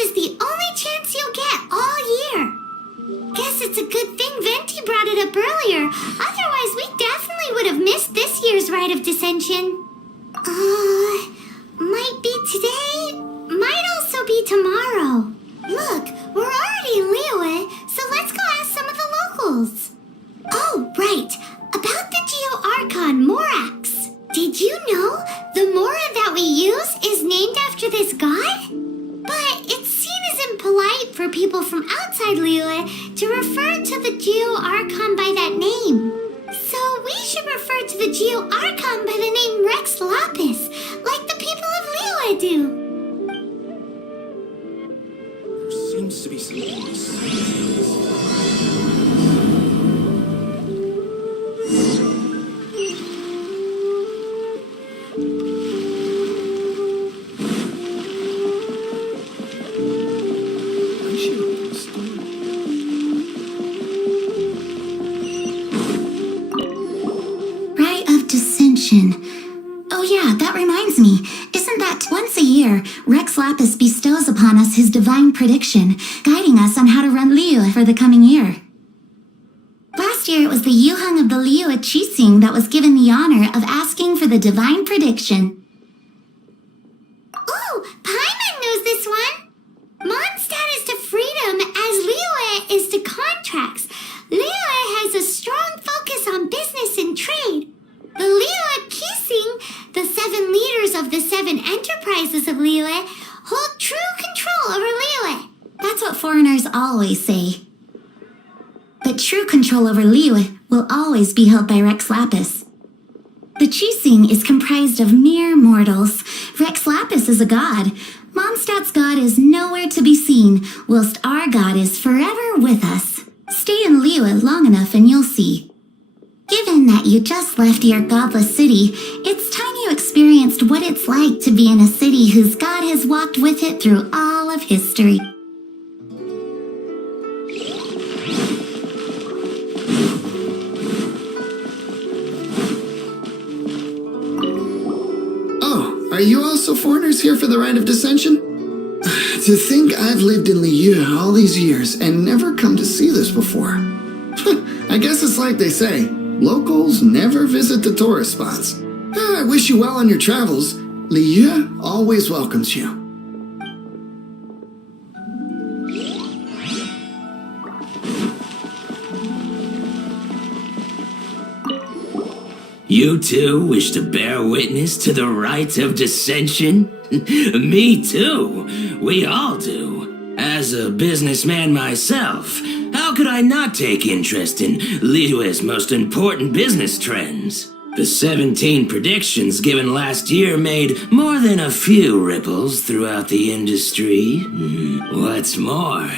is the only chance you'll get all year. Guess it's a good thing Venti brought it up earlier. Otherwise, we definitely would have missed this year's Rite of Dissension. Might be today, might also be tomorrow. Look, we're already in Liyue, so let's go ask some of the locals. Oh, right. About the Geo-Archon Morax. Did you know the Mora that we use is named after this god? But it's seen as impolite for people from outside Liyue to refer to the Geo-Archon by that name. So we should refer to the Geo-Archon by the name Rex Lapis, like the people of Liyue do. There seems to be something else. Oh yeah, that reminds me. Isn't that once a year, Rex Lapis bestows upon us his divine prediction, guiding us on how to run Liyue for the coming year? Last year it was the Yuheng of the Liyue Qixing that was given the honor of asking for the divine prediction. Ooh, Paimon knows this one! Mondstadt is to freedom as Liyue is to contracts. Liyue has a strong focus on business and trade. The Liyue Qixing, the 7 leaders of the 7 enterprises of Liyue, hold true control over Liyue. That's what foreigners always say. But true control over Liyue will always be held by Rex Lapis. The Qixing is comprised of mere mortals. Rex Lapis is a god. Mondstadt's god is nowhere to be seen, whilst our god is forever with us. Stay in Liyue long enough and you'll see. Given that you just left your godless city, it's time you experienced what it's like to be in a city whose god has walked with it through all of history. Oh, are you also foreigners here for the Rite of Dissension? To think I've lived in Liyue all these years and never come to see this before. I guess it's like they say, locals never visit the tourist spots. I wish you well on your travels. Liyue always welcomes you. You too wish to bear witness to the Rite of Dissension? Me too. We all do. As a businessman myself, how could I not take interest in Liyue's most important business trends? The 17 predictions given last year made more than a few ripples throughout the industry. What's more,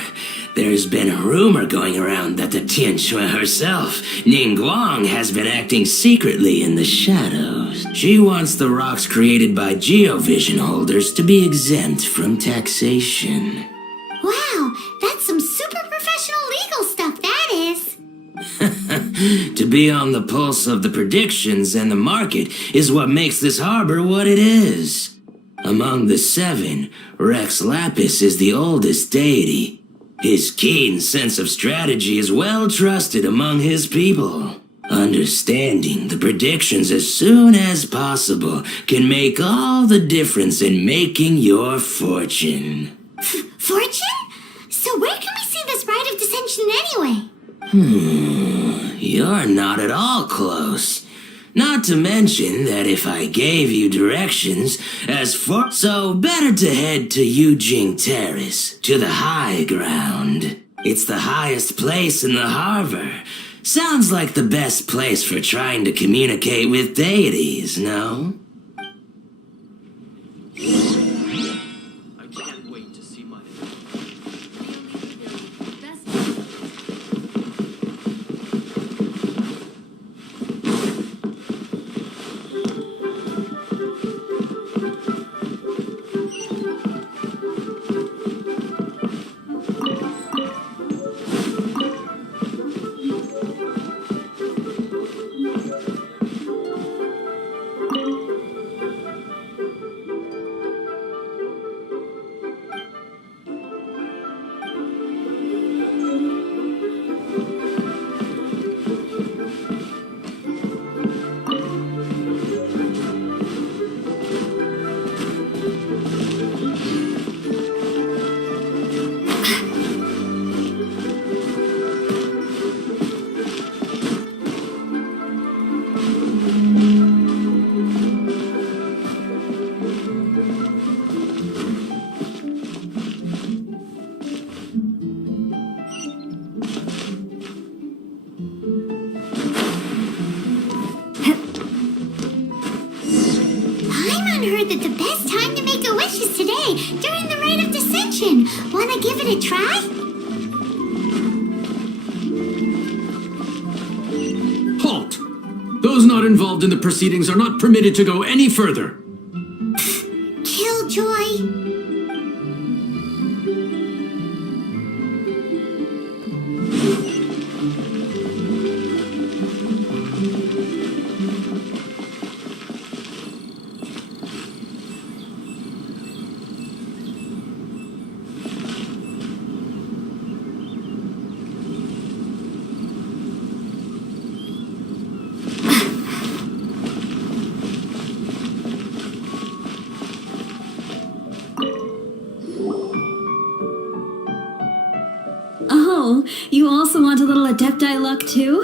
there's been a rumor going around that the Tianshui herself, Ningguang, has been acting secretly in the shadows. She wants the rocks created by Geovision holders to be exempt from taxation. Wow, that's some super professional legal stuff, that is. To be on the pulse of the predictions and the market is what makes this harbor what it is. Among the 7, Rex Lapis is the oldest deity. His keen sense of strategy is well trusted among his people. Understanding the predictions as soon as possible can make all the difference in making your fortune. Fortune? So where can we see this Rite of Dissension anyway? You're not at all close. Not to mention that if I gave you directions so better to head to Yujing Terrace, to the high ground. It's the highest place in the harbor. Sounds like the best place for trying to communicate with deities, no? I can't wait to see my... Paimon heard that the best time to make a wish is today, during the Rite of Dissension. Wanna give it a try? Halt! Those not involved in the proceedings are not permitted to go any further. Killjoy. Oh, you also want a little Adepti luck too?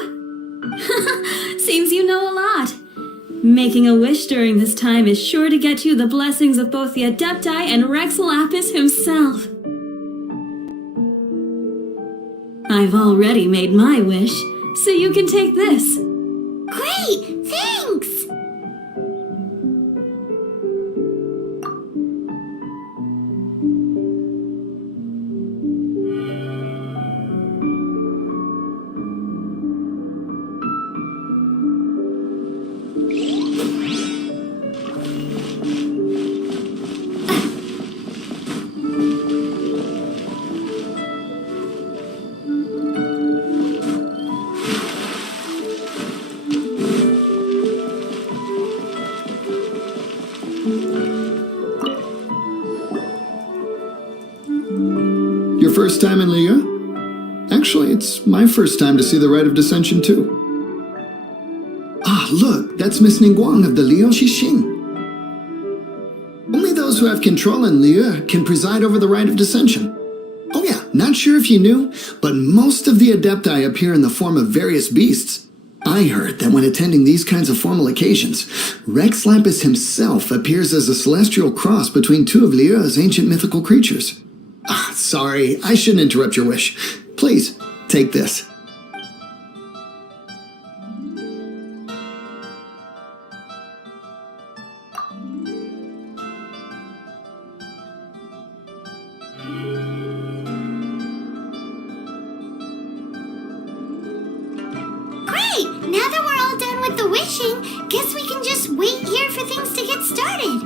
Seems you know a lot. Making a wish during this time is sure to get you the blessings of both the Adepti and Rex Lapis himself. I've already made my wish, so you can take this. Great, thanks. Your first time in Liyue? Actually, it's my first time to see the Rite of Dissension too. Ah, look, that's Miss Ningguang of the Liu Qixing. Only those who have control in Liyue can preside over the Rite of Dissension. Oh yeah, not sure if you knew, but most of the Adepti appear in the form of various beasts. I heard that when attending these kinds of formal occasions, Rex Lapis himself appears as a celestial cross between two of Liyue's ancient mythical creatures. Ah, sorry, I shouldn't interrupt your wish. Please, take this. Great! Now that we're all done with the wishing, guess we can just wait here for things to get started.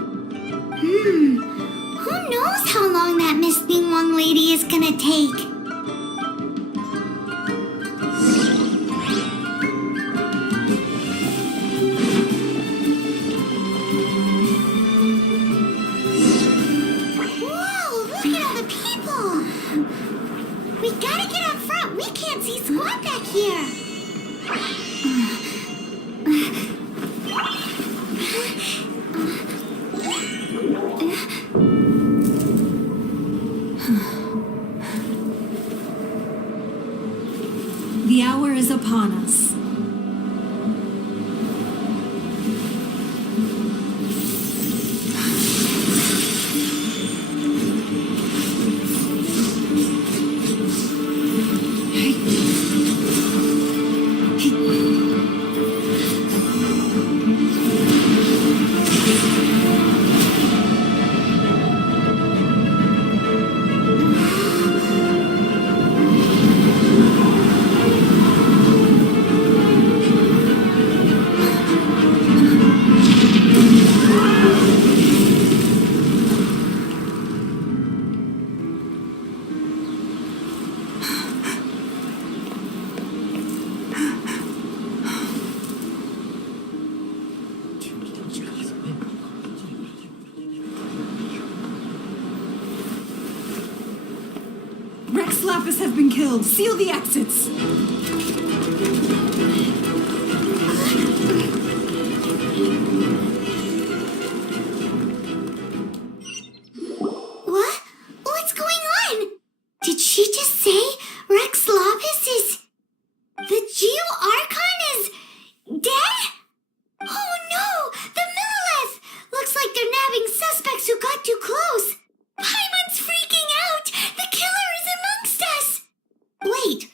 Who knows how long that Miss Ningguang lady is gonna take? Whoa, look at all the people! We gotta get up front. We can't see squat back here. The hour is upon us. Rex Lapis has been killed. Seal the exits. What? What's going on? Did she she just say Rex Lapis is... The Geo-Archon is dead? Oh no! The Millilith! Looks like they're nabbing suspects who got too close. Paimon's freaking out! The killer is amongst us! Wait,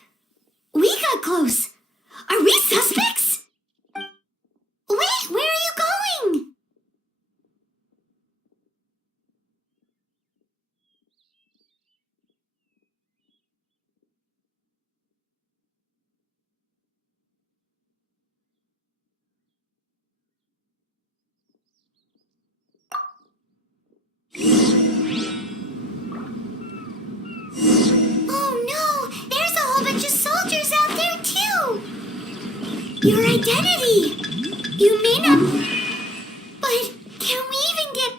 we got close. Are we suspects? Wait, where are you going? Oh no, there's a whole bunch of soldiers out there too. Your identity. You may not... But can we even get...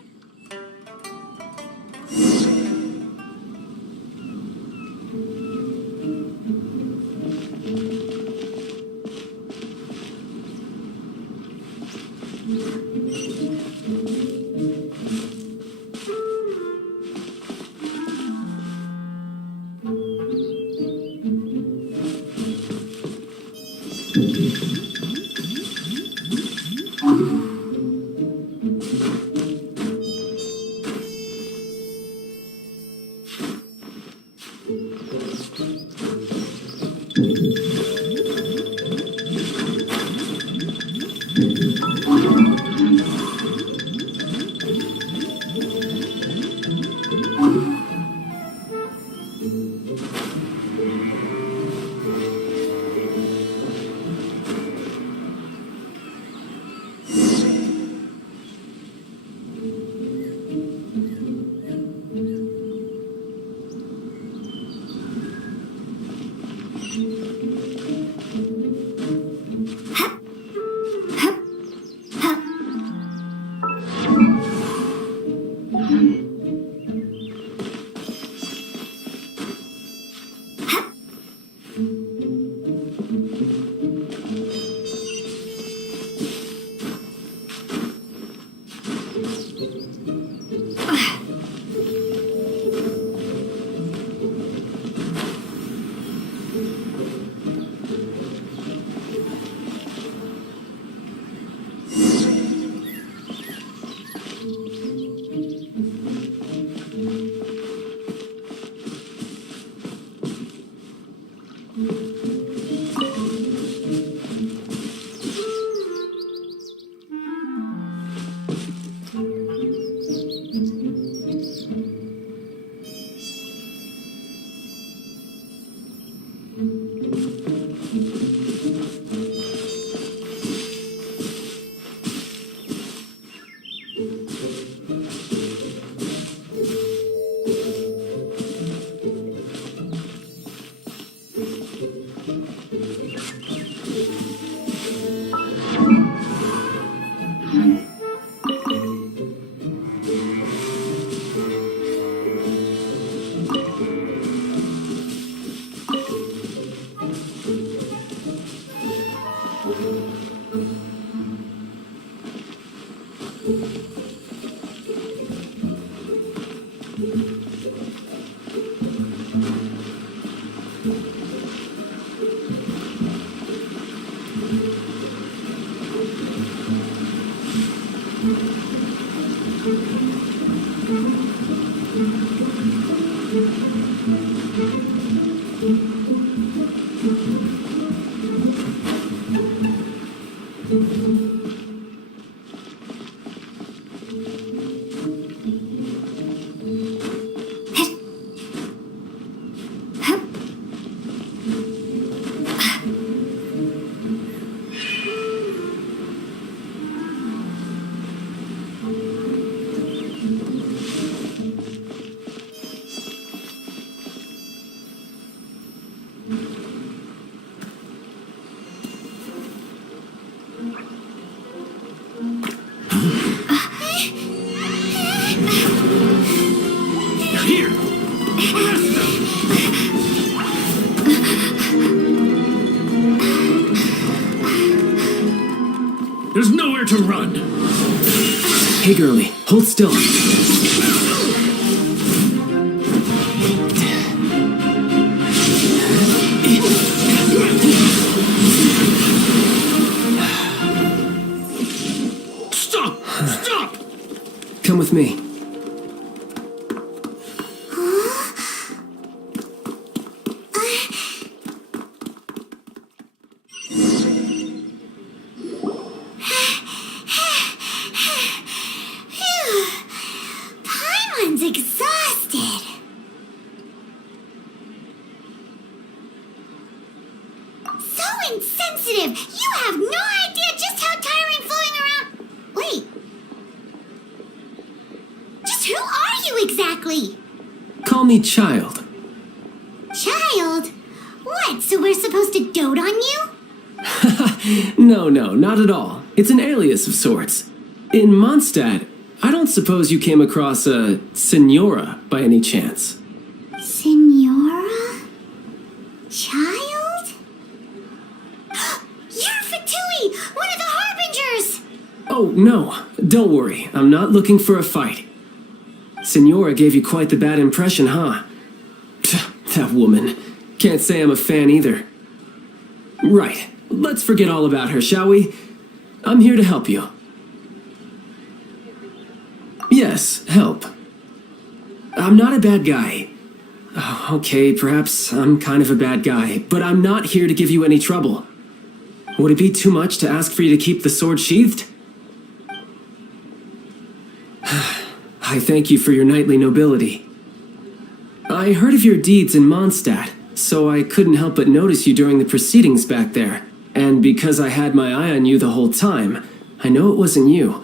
There's nowhere to run. Hey, girlie, hold still. with me. Paimon's exhausted. So insensitive! You have no idea just how tiring floating around. Wait. Just who are you exactly? Call me Child. Child? What, so we're supposed to dote on you? No, not at all. It's an alias of sorts. In Mondstadt, I don't suppose you came across a Senora by any chance. Senora? Child? You're Fatui, one of the Harbingers! Oh, no. Don't worry. I'm not looking for a fight. Senora gave you quite the bad impression, huh? Pfft, that woman. Can't say I'm a fan either. Right. Let's forget all about her, shall we? I'm here to help you. Yes, help. I'm not a bad guy. Oh, okay, perhaps I'm kind of a bad guy, but I'm not here to give you any trouble. Would it be too much to ask for you to keep the sword sheathed? I thank you for your knightly nobility. I heard of your deeds in Mondstadt, so I couldn't help but notice you during the proceedings back there. And because I had my eye on you the whole time, I know it wasn't you.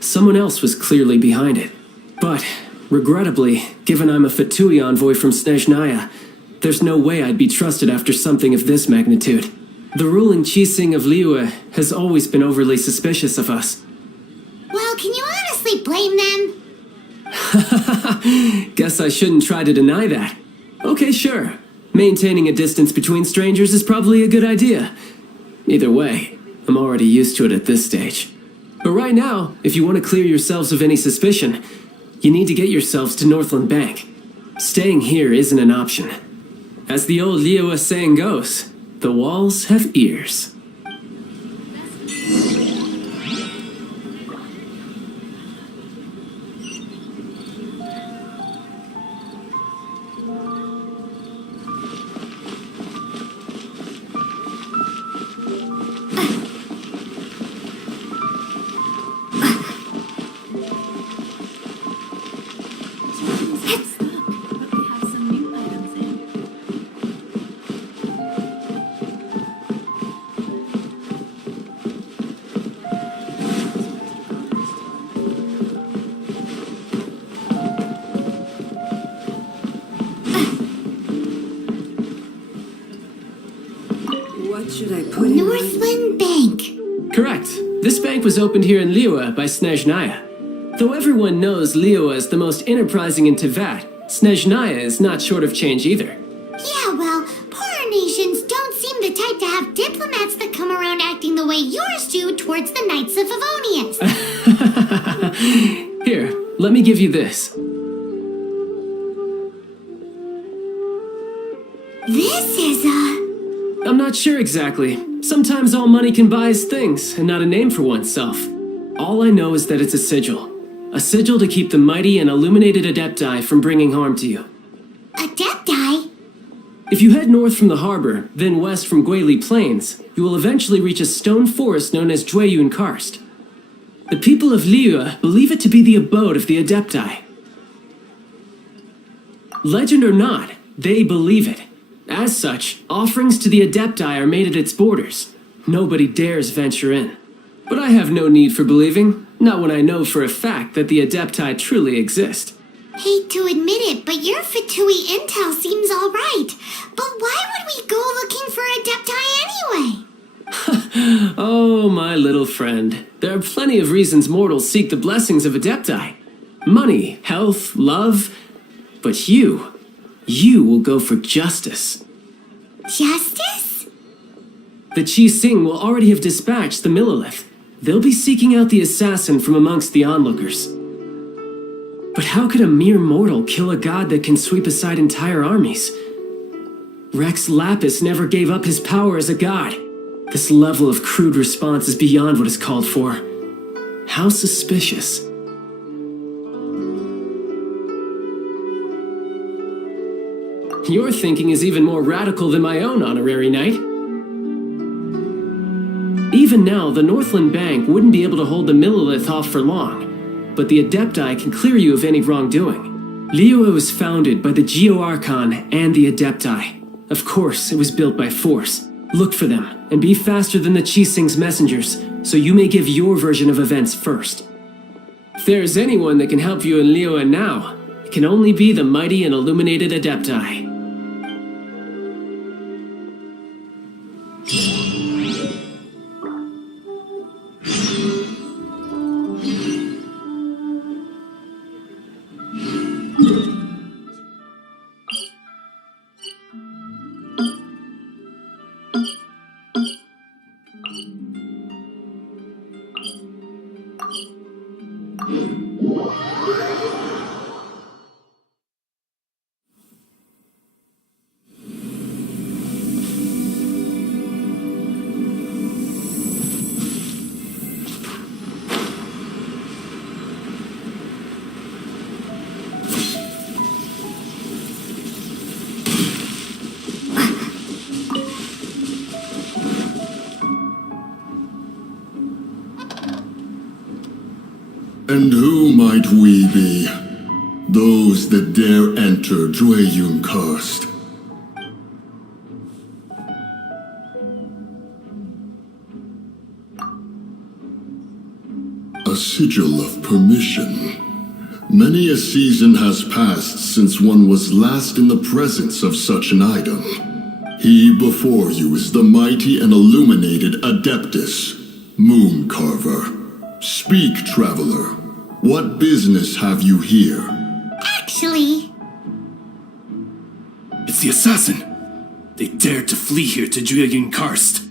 Someone else was clearly behind it. But, regrettably, given I'm a Fatui envoy from Snezhnaya, there's no way I'd be trusted after something of this magnitude. The ruling Qixing of Liyue has always been overly suspicious of us. Well, can you honestly blame them? Guess I shouldn't try to deny that. Okay, sure. Maintaining a distance between strangers is probably a good idea. Either way, I'm already used to it at this stage. But right now, if you want to clear yourselves of any suspicion, you need to get yourselves to Northland Bank. Staying here isn't an option. As the old Liyue saying goes, the walls have ears. What should I put in my... Northland Bank. Correct. This bank was opened here in Liyue by Snezhnaya. Though everyone knows Liyue is the most enterprising in Tevat, Snezhnaya is not short of change either. Yeah, well, poorer nations don't seem the type to have diplomats that come around acting the way yours do towards the Knights of Favonius. Here, let me give you this. This is I'm not sure exactly. Sometimes all money can buy is things, and not a name for oneself. All I know is that it's a sigil. A sigil to keep the mighty and illuminated Adepti from bringing harm to you. Adepti? If you head north from the harbor, then west from Guili Plains, you will eventually reach a stone forest known as Jueyun Karst. The people of Liyue believe it to be the abode of the Adepti. Legend or not, they believe it. As such, offerings to the Adepti are made at its borders. Nobody dares venture in. But I have no need for believing, not when I know for a fact that the Adepti truly exist. Hate to admit it, but your Fatui intel seems alright. But why would we go looking for Adepti anyway? Oh, my little friend. There are plenty of reasons mortals seek the blessings of Adepti. Money, health, love. But you will go for justice. Justice? The Qixing will already have dispatched the Millelith. They'll be seeking out the assassin from amongst the onlookers. But how could a mere mortal kill a god that can sweep aside entire armies? Rex Lapis never gave up his power as a god. This level of crude response is beyond what is called for. How suspicious. Your thinking is even more radical than my own, Honorary Knight. Even now, the Northland Bank wouldn't be able to hold the Millilith off for long, but the Adepti can clear you of any wrongdoing. Liyue was founded by the Geo-Archon and the Adepti. Of course, it was built by force. Look for them, and be faster than the Qixing's messengers, so you may give your version of events first. If there's anyone that can help you in Liyue now, it can only be the mighty and illuminated Adepti. And who might we be? Those that dare enter Jueyun Karst. A sigil of permission. Many a season has passed since one was last in the presence of such an item. He before you is the mighty and illuminated Adeptus, Moon Carver. Speak, traveler. What business have you here? Actually, It's the assassin. They dared to flee here to Jueyun Karst.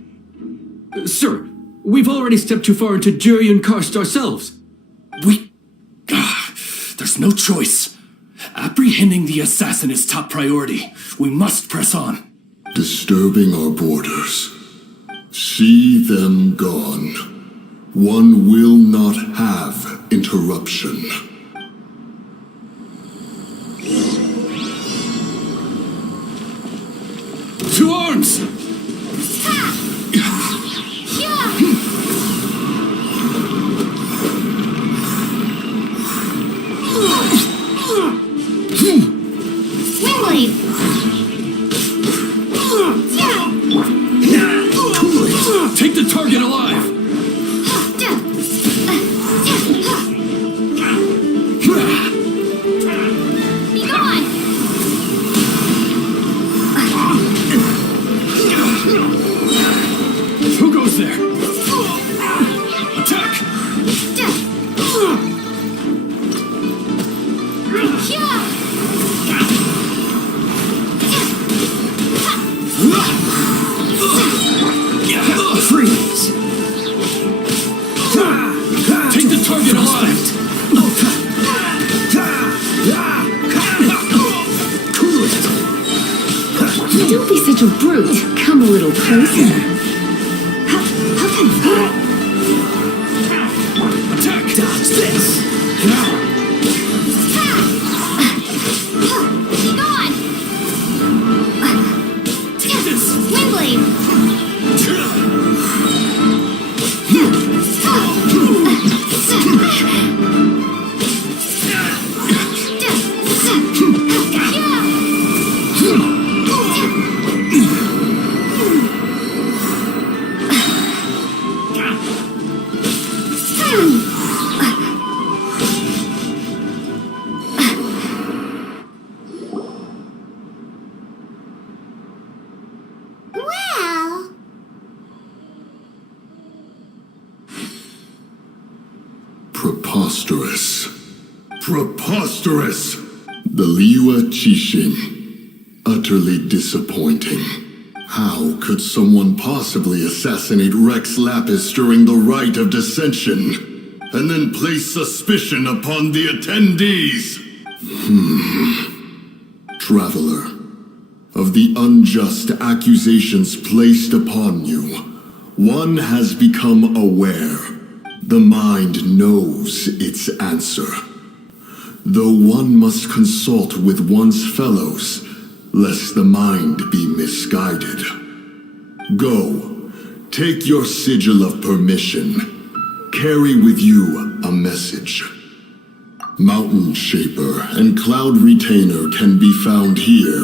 Sir, we've already stepped too far into Jueyun Karst ourselves. There's no choice. Apprehending the assassin is top priority. We must press on. Disturbing our borders. See them gone. One will not have interruption. To arms! Windblade! Take the target alive! Be gone! Who goes there? Attack! Freeze! Take the target alive! Don't be such a brute. Come a little closer. Attack! Dodge this! Be gone! Take this! Windblade! Well, Preposterous. Preposterous! The Liyue Qixing. Utterly disappointing. How could someone possibly assassinate Rex Lapis during the rite of dissension, and then place suspicion upon the attendees? Traveler, of the unjust accusations placed upon you, one has become aware. The mind knows its answer. Though one must consult with one's fellows, lest the mind be misguided. Go, take your sigil of permission. Carry with you a message. Mountain Shaper and Cloud Retainer can be found here.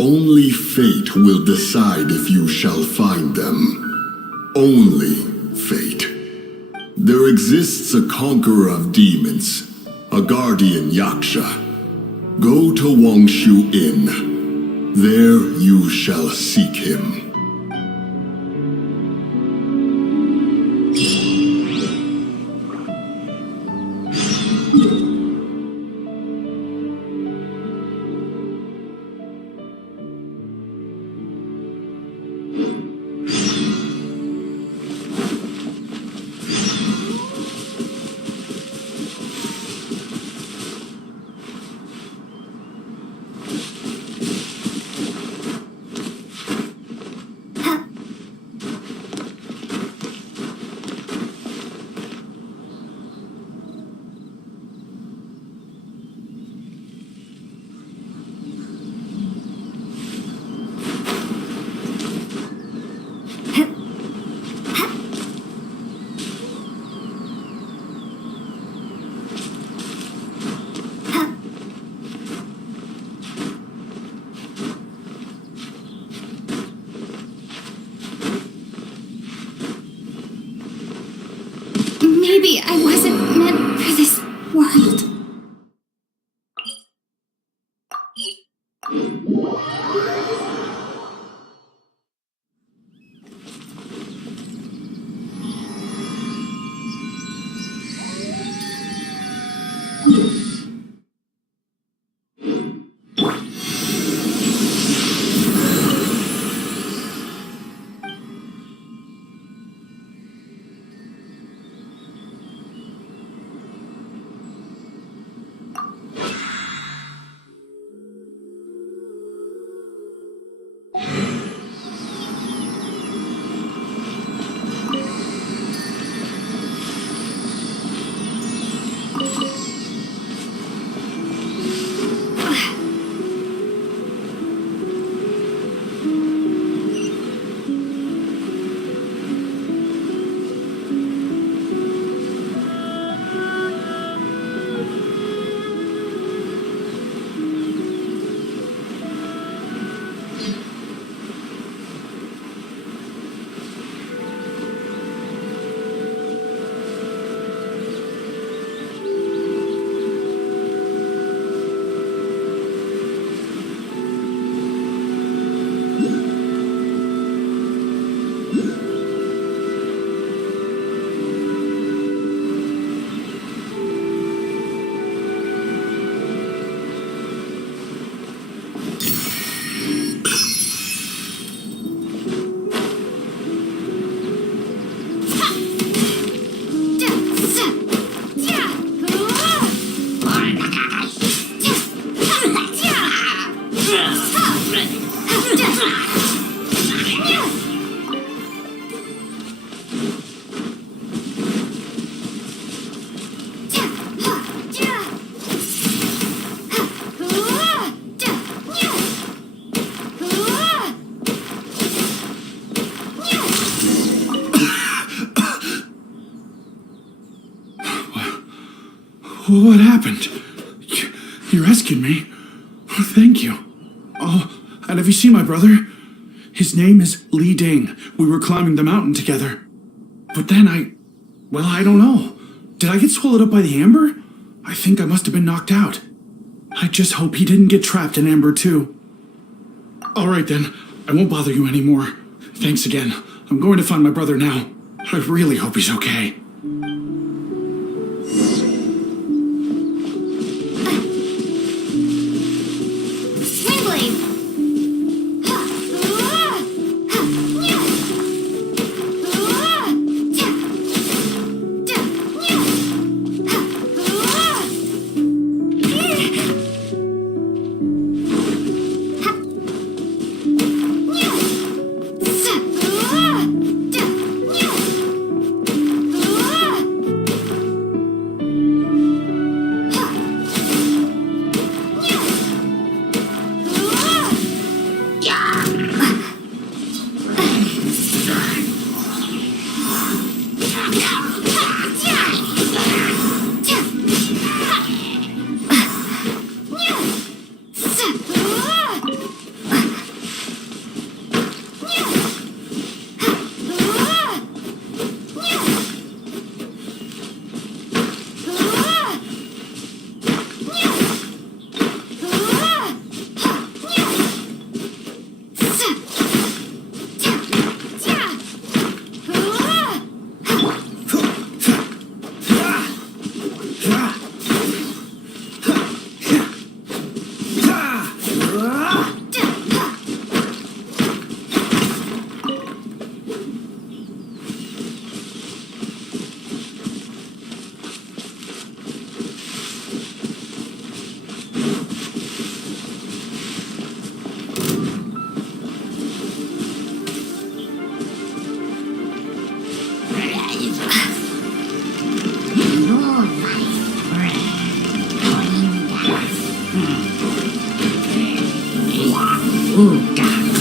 Only fate will decide if you shall find them. Only fate. There exists a conqueror of demons, a guardian Yaksha. Go to Wangshu Inn. There you shall seek him. Maybe I wasn't meant for this world. What happened? You rescued me. Oh, thank you. Oh, and have you seen my brother? His name is Li Ding. We were climbing the mountain together. But then I don't know. Did I get swallowed up by the amber? I think I must have been knocked out. I just hope he didn't get trapped in amber too. All right then, I won't bother you anymore. Thanks again. I'm going to find my brother now. I really hope he's okay.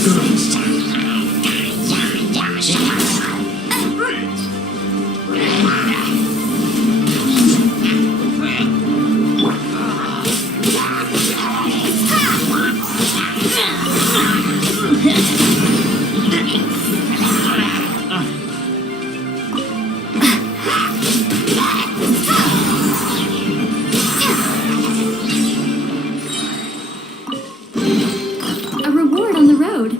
A reward on the road.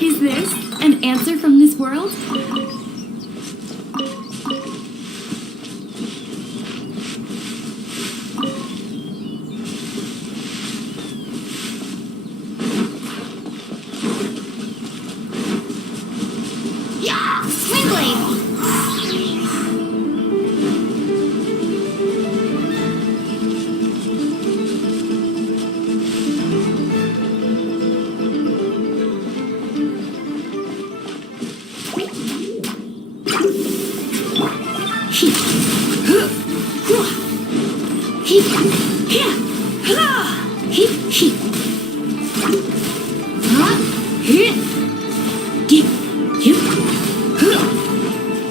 Is this an answer from this world?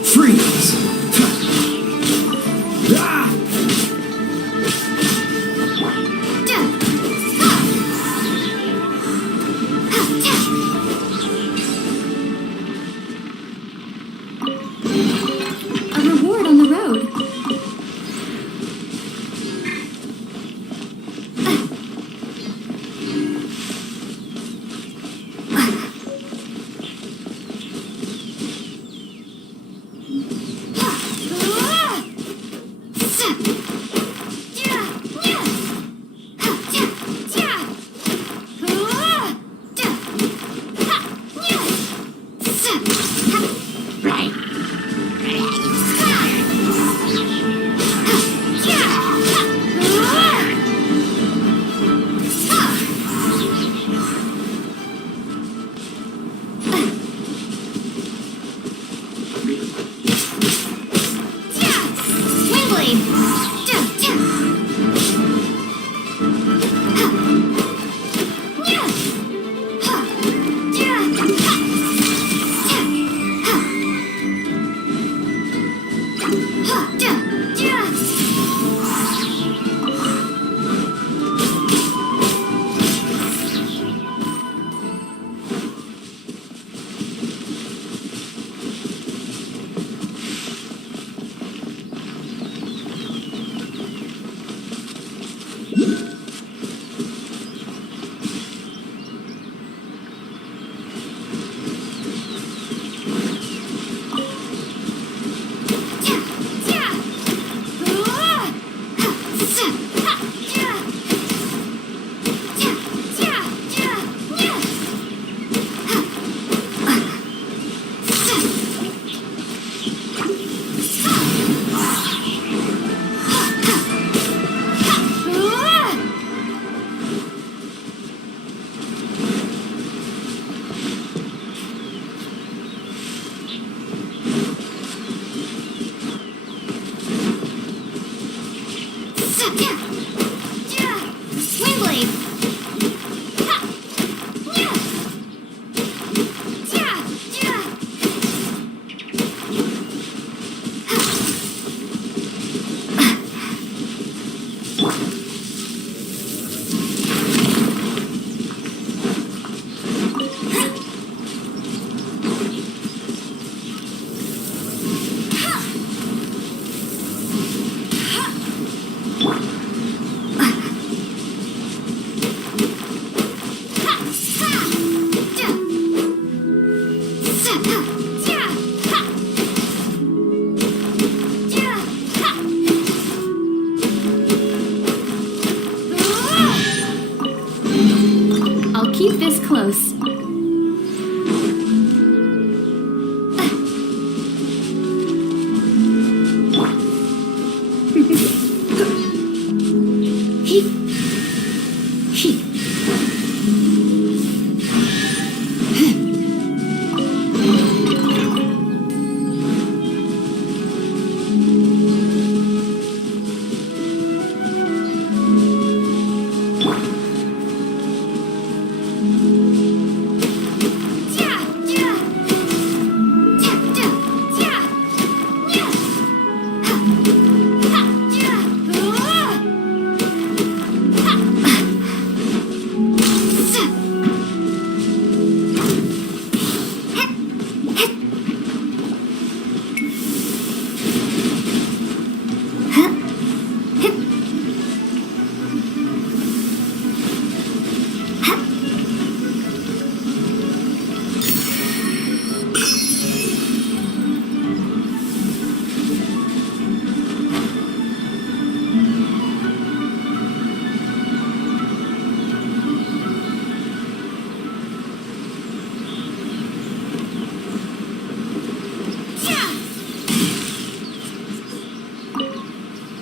Freeze! A reward on the road. this close.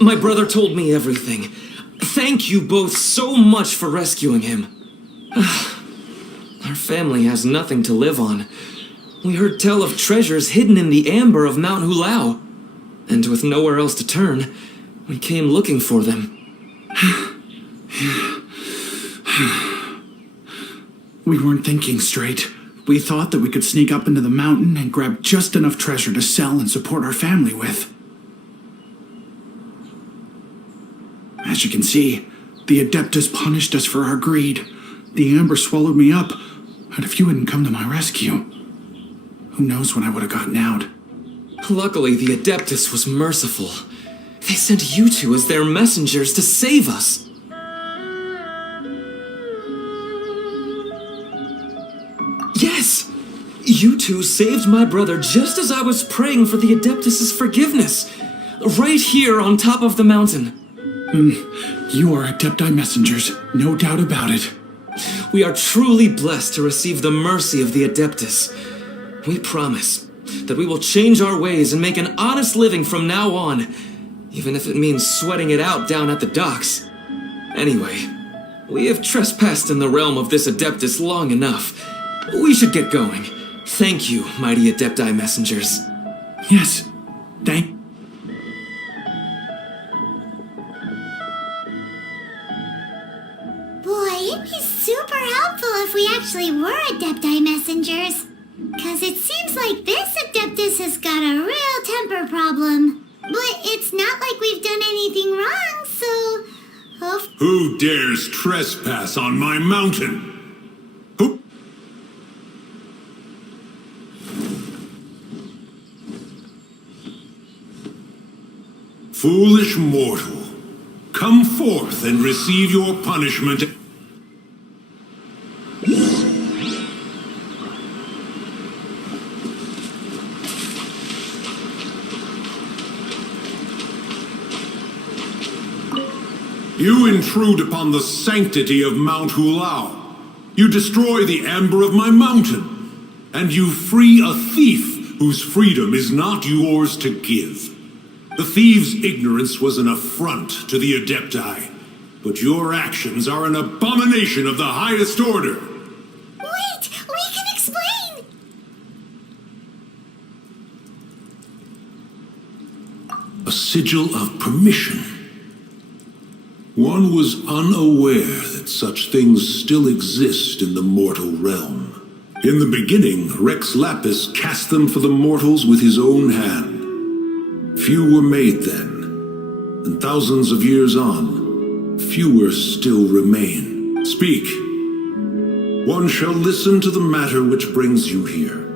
My brother told me everything. Thank you both so much for rescuing him. Our family has nothing to live on. We heard tell of treasures hidden in the amber of Mount Hulao. And with nowhere else to turn, we came looking for them. We weren't thinking straight. We thought that we could sneak up into the mountain and grab just enough treasure to sell and support our family with. As you can see, the Adeptus punished us for our greed. The amber swallowed me up, and if you hadn't come to my rescue, who knows when I would have gotten out. Luckily, the Adeptus was merciful. They sent you two as their messengers to save us. Yes! You two saved my brother just as I was praying for the Adeptus' forgiveness. Right here on top of the mountain. You are Adepti messengers, no doubt about it. We are truly blessed to receive the mercy of the Adeptus. We promise that we will change our ways and make an honest living from now on, even if it means sweating it out down at the docks. Anyway, we have trespassed in the realm of this Adeptus long enough. We should get going. Thank you, mighty Adepti messengers. Yes, thank Boy, it'd be super helpful if we actually were Adepti messengers. Cause it seems like this Adeptus has got a real temper problem. But it's not like we've done anything wrong, so... Who dares trespass on my mountain? Who? Foolish mortal, come forth and receive your punishment. You intrude upon the sanctity of Mount Hulao. You destroy the amber of my mountain. And you free a thief whose freedom is not yours to give. The thief's ignorance was an affront to the Adepti. But your actions are an abomination of the highest order. Wait! We can explain! A sigil of permission. One was unaware that such things still exist in the mortal realm. In the beginning, Rex Lapis cast them for the mortals with his own hand. Few were made then, and thousands of years on, fewer still remain. Speak. One shall listen to the matter which brings you here.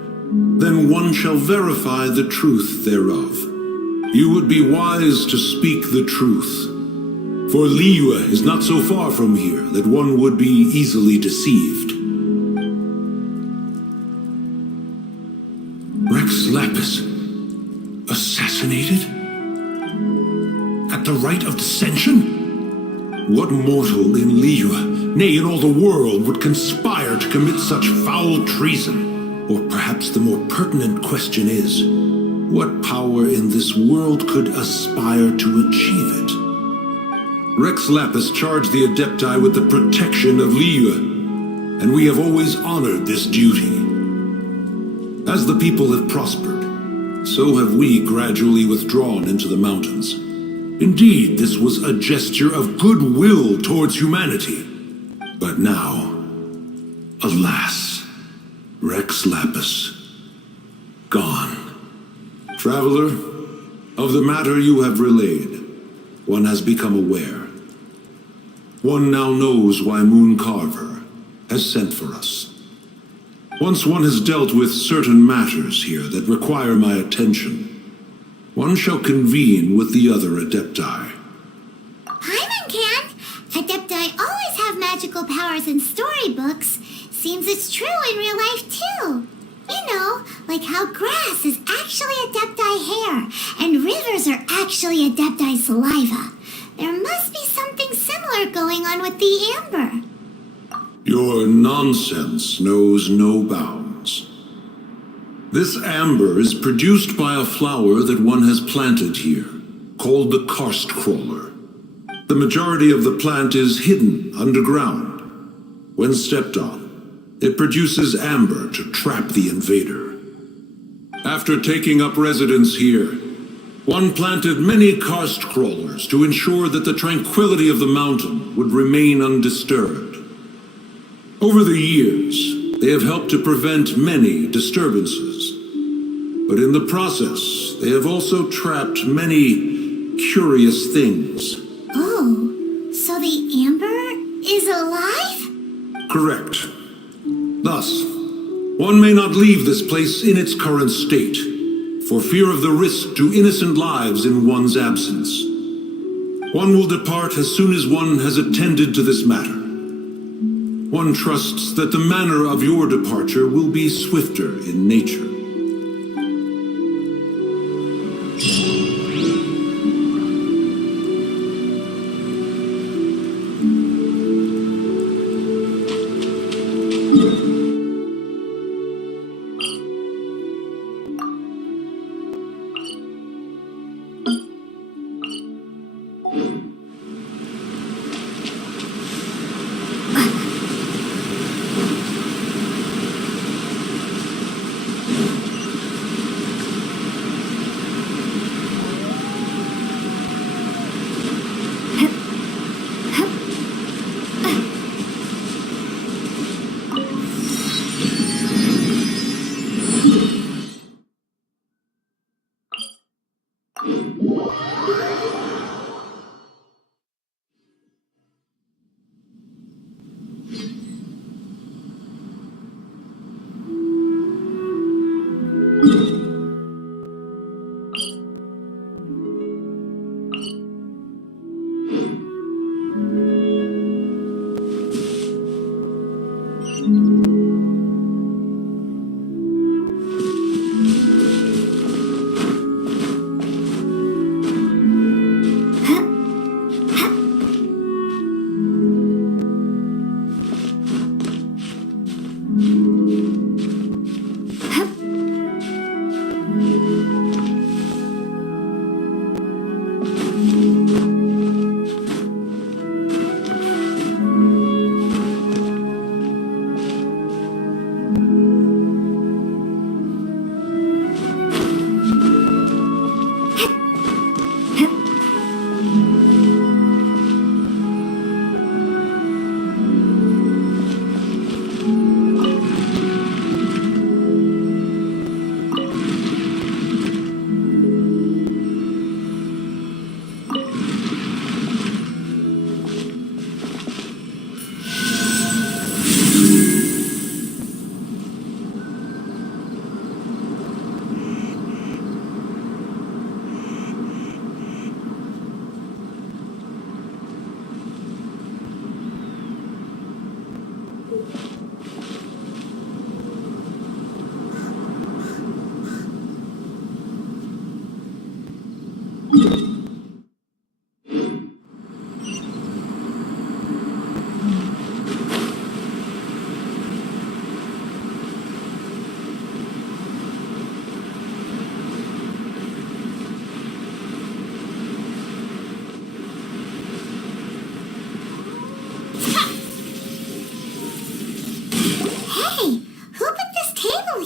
Then one shall verify the truth thereof. You would be wise to speak the truth. For Liyue is not so far from here that one would be easily deceived. Rex Lapis, assassinated? At the rite of dissension? What mortal in Liyue nay, in all the world, would conspire to commit such foul treason? Or perhaps the more pertinent question is, what power in this world could aspire to achieve it? Rex Lapis charged the Adepti with the protection of Liyue, and we have always honored this duty. As the people have prospered, so have we gradually withdrawn into the mountains. Indeed, this was a gesture of goodwill towards humanity. But now, alas, Rex Lapis, gone. Traveler, of the matter you have relayed, one has become aware. One now knows why Moon Carver has sent for us. Once one has dealt with certain matters here that require my attention, one shall convene with the other Adepti. Paimon can. Adepti always have magical powers in storybooks. Seems it's true in real life, too. You know, like how grass is actually Adepti hair, and rivers are actually Adepti saliva. There must be something similar going on with the amber. Your nonsense knows no bounds. This amber is produced by a flower that one has planted here, called the karst crawler. The majority of the plant is hidden underground. When stepped on, it produces amber to trap the invader. After taking up residence here, one planted many karst crawlers to ensure that the tranquility of the mountain would remain undisturbed. Over the years, they have helped to prevent many disturbances. But in the process, they have also trapped many curious things. Oh, so the amber is alive? Correct. Thus, one may not leave this place in its current state, for fear of the risk to innocent lives in one's absence. One will depart as soon as one has attended to this matter. One trusts that the manner of your departure will be swifter in nature.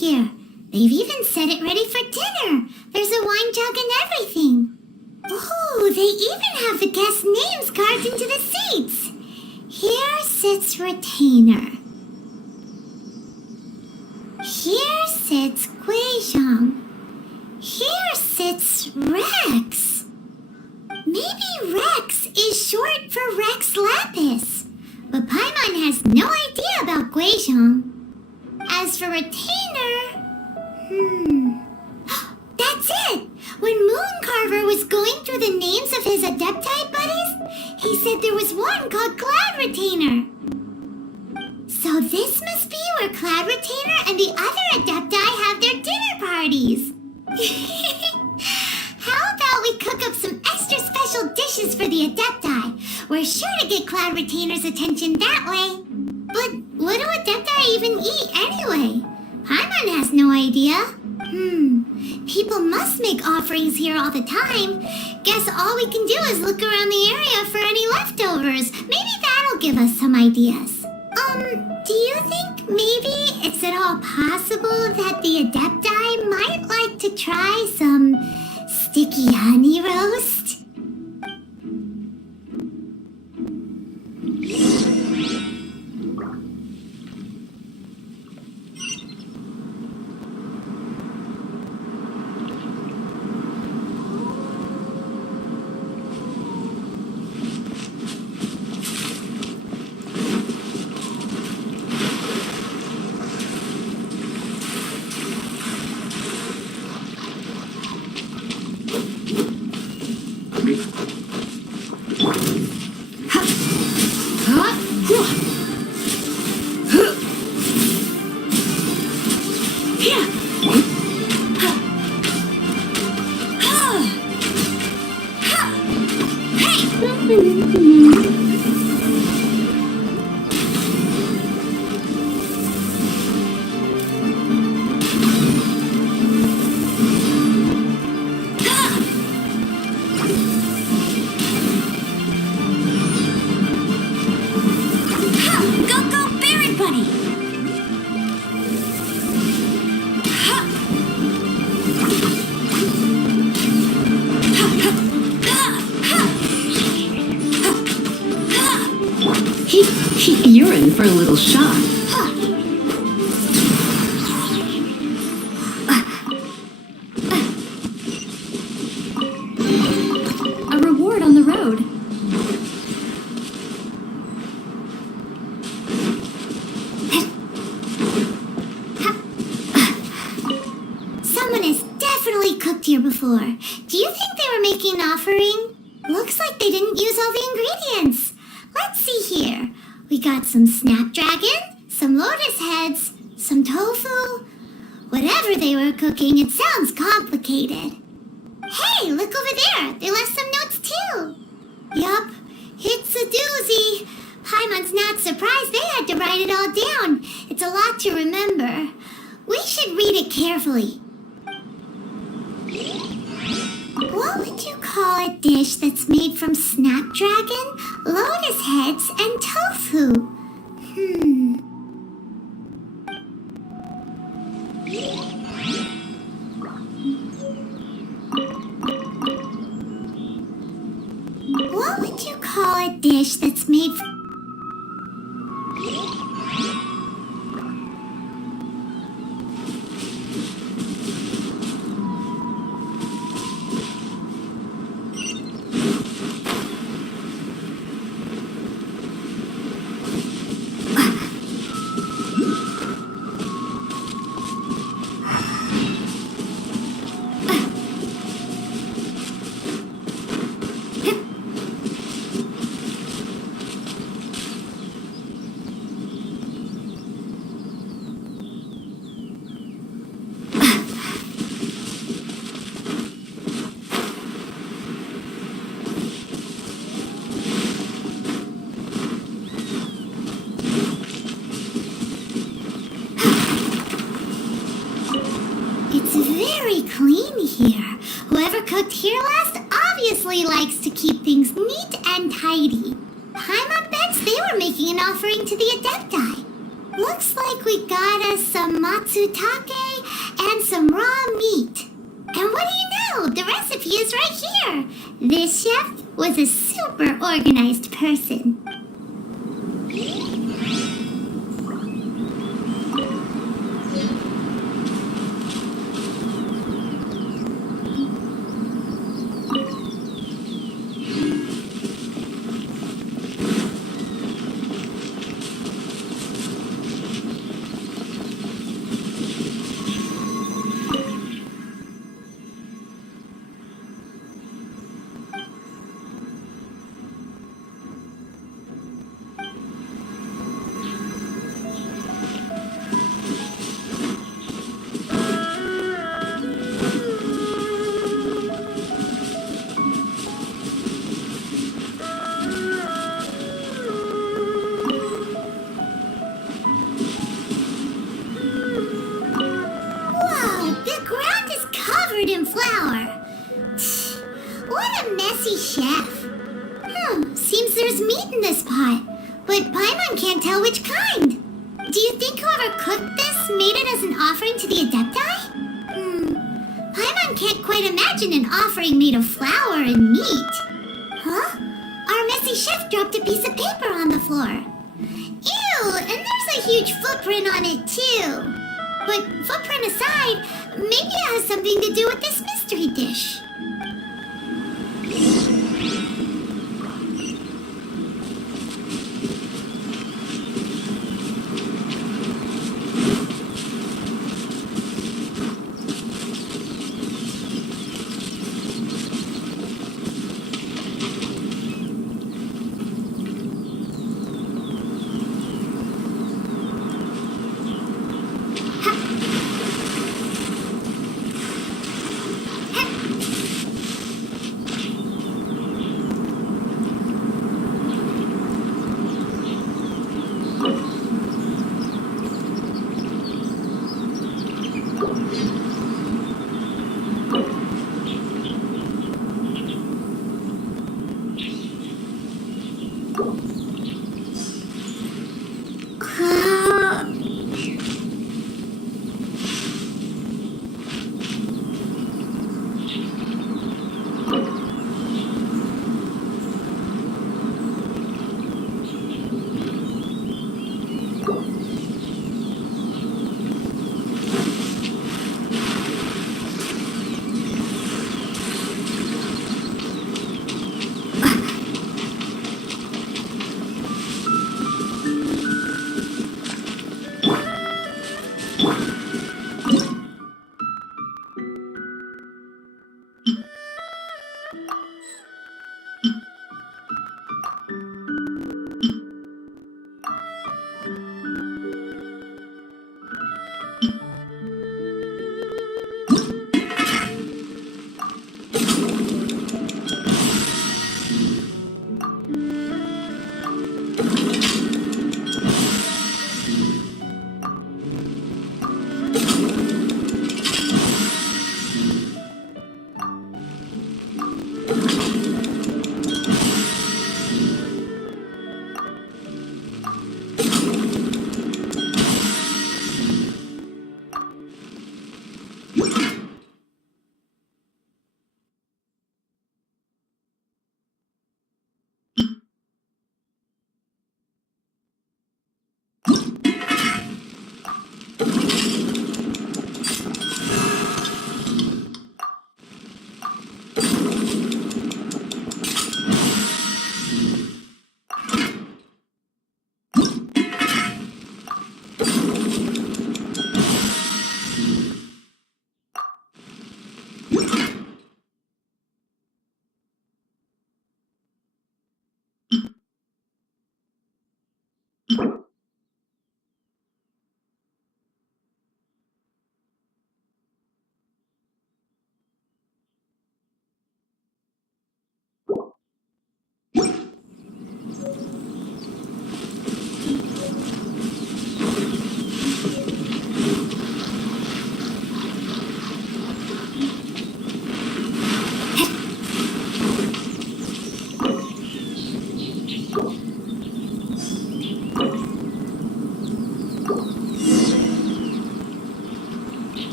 here. They've even set it ready for dinner. There's a wine jug and everything. Ooh, they even have the guest names carved into the seats. Here sits Retainer. Here sits Guizhong. Here sits Rex. Maybe Rex is short for Rex Lapis. But Paimon has no idea about Guizhong. As for Retainer... That's it! When Mooncarver was going through the names of his Adepti buddies, he said there was one called Cloud Retainer. So this must be where Cloud Retainer and the other Adepti have their dinner parties. How about we cook up some extra special dishes for the Adepti? We're sure to get Cloud Retainer's attention that way. But what do Adepti even eat anyway? Paimon has no idea. People must make offerings here all the time. Guess all we can do is look around the area for any leftovers. Maybe that'll give us some ideas. Do you think maybe it's at all possible that the Adepti might like to try some sticky honey roast? You're in for a little shock. A reward on the road. Someone has definitely cooked here before. Do you think they were making an offering? Looks like they didn't use all the ingredients. Let's see here. We got some snapdragon, some lotus heads, some tofu. Whatever they were cooking, it sounds complicated. Hey, look over there. They left some notes too. Yup, it's a doozy. Paimon's not surprised they had to write it all down. It's a lot to remember. We should read it carefully. What would you call a dish that's made from snapdragon, lotus heads, and tofu? What would you call a dish that's made from... It's very clean here. Whoever cooked here last obviously likes to keep things neat and tidy. Paimon bets they were making an offering to the Adepti. Looks like we got us some matsutake, and some raw meat. And what do you know? The recipe is right here. This chef was a super organized person. In flour. What a messy chef. Seems there's meat in this pot, but Paimon can't tell which kind. Do you think whoever cooked this made it as an offering to the Adepti? Paimon can't quite imagine an offering made of flour and meat. Huh? Our messy chef dropped a piece of paper on the floor. Ew, and there's a huge footprint on it too. But footprint aside, maybe it has something to do with this mystery dish.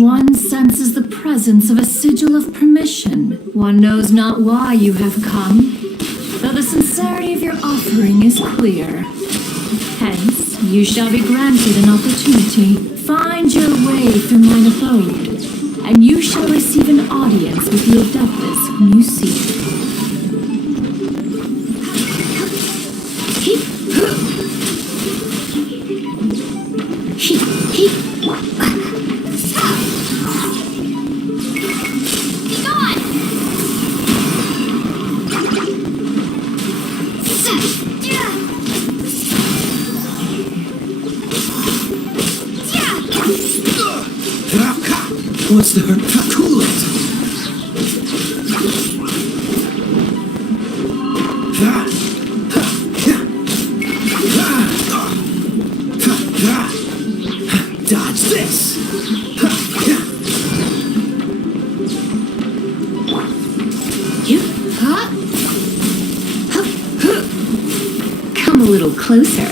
One senses the presence of a sigil of permission. One knows not why you have come, though the sincerity of your offering is clear. Hence, you shall be granted an opportunity. Find your way through mine abode, and you shall receive an audience with the Adeptus whom you seek. What's the hurt? Cool it! Dodge this! Come a little closer.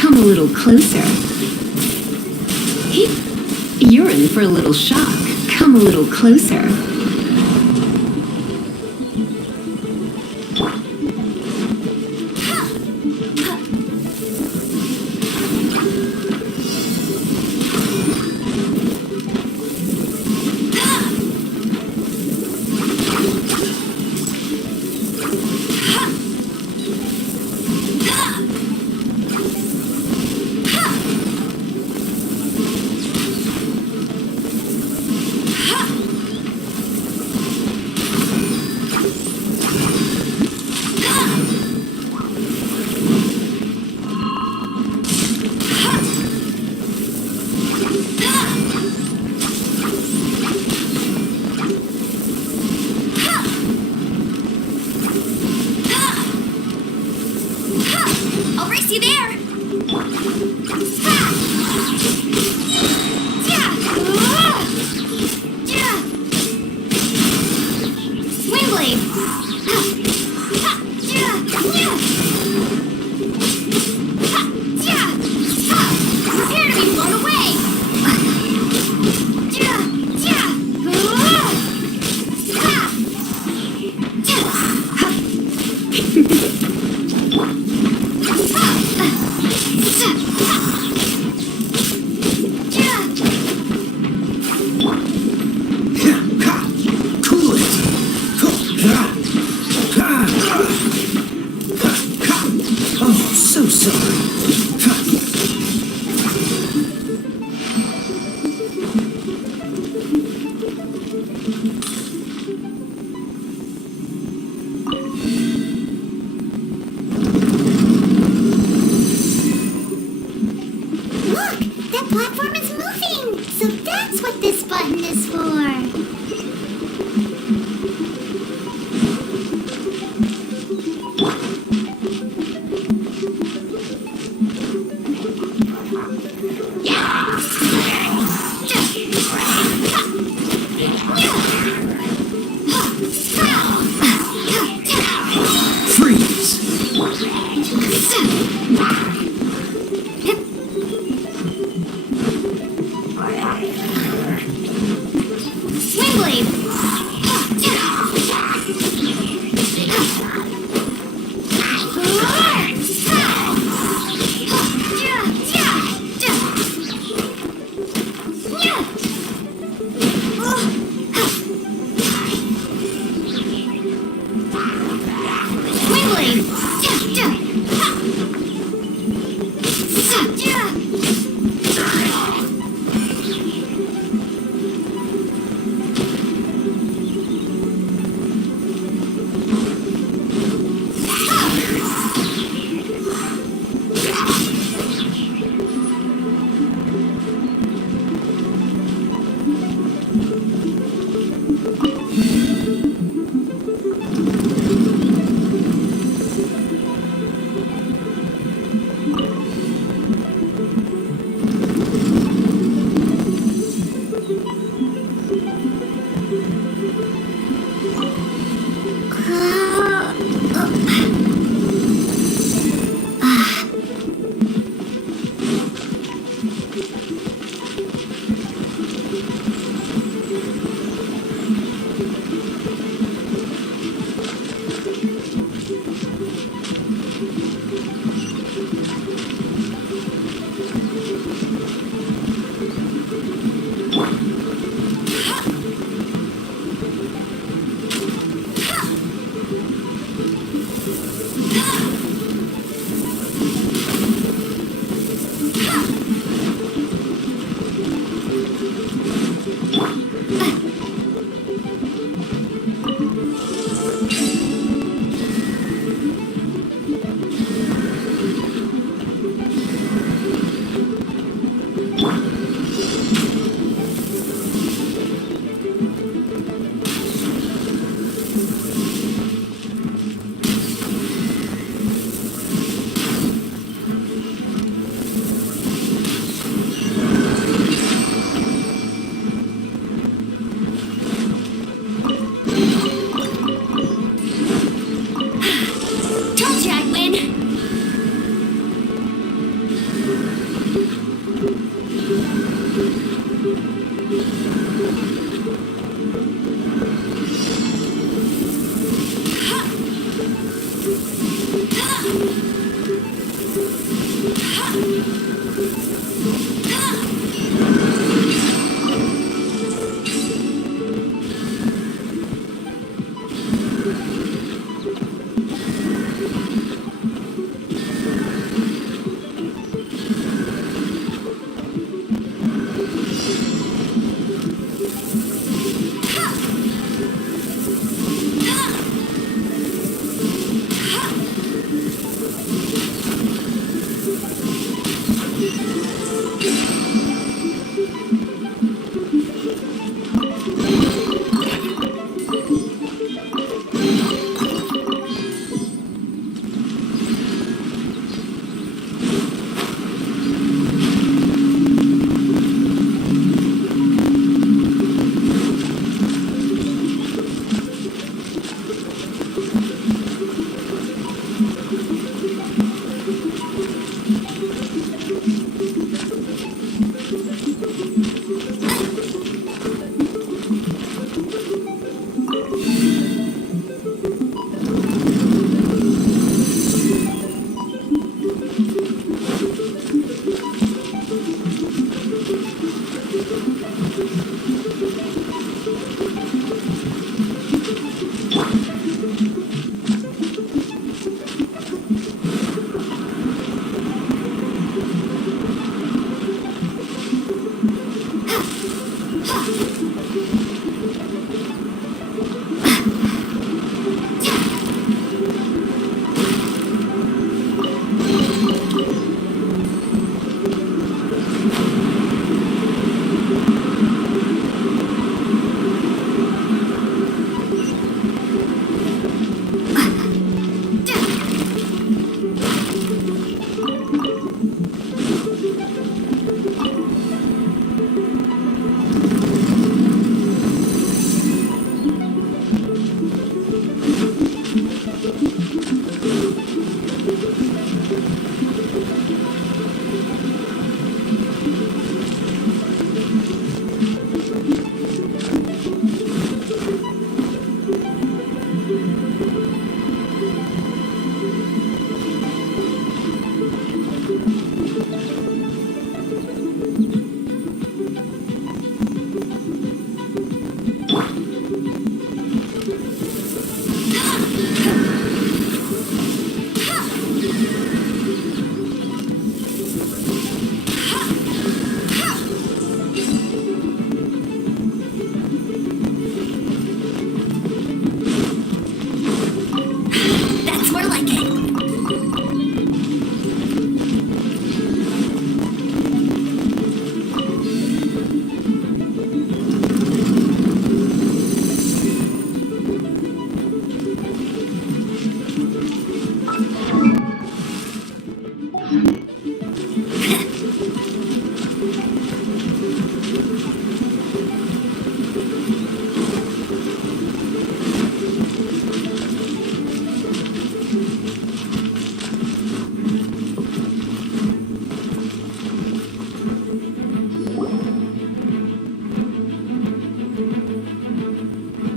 Come a little closer. You're in for a little shock. Come a little closer.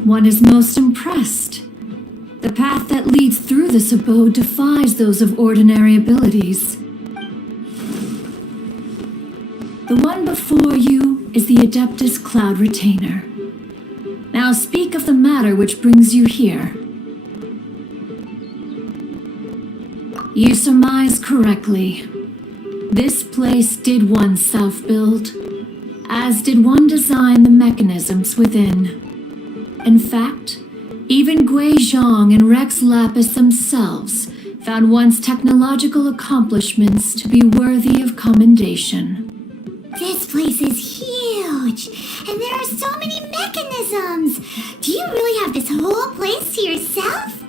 One is most impressed. The path that leads through this abode defies those of ordinary abilities. The one before you is the Adeptus Cloud Retainer. Now speak of the matter which brings you here. You surmise correctly. This place did once self-build, as did one design the mechanisms within. In fact, even Gui Zhang and Rex Lapis themselves found one's technological accomplishments to be worthy of commendation. This place is huge, and there are so many mechanisms. Do you really have this whole place to yourself?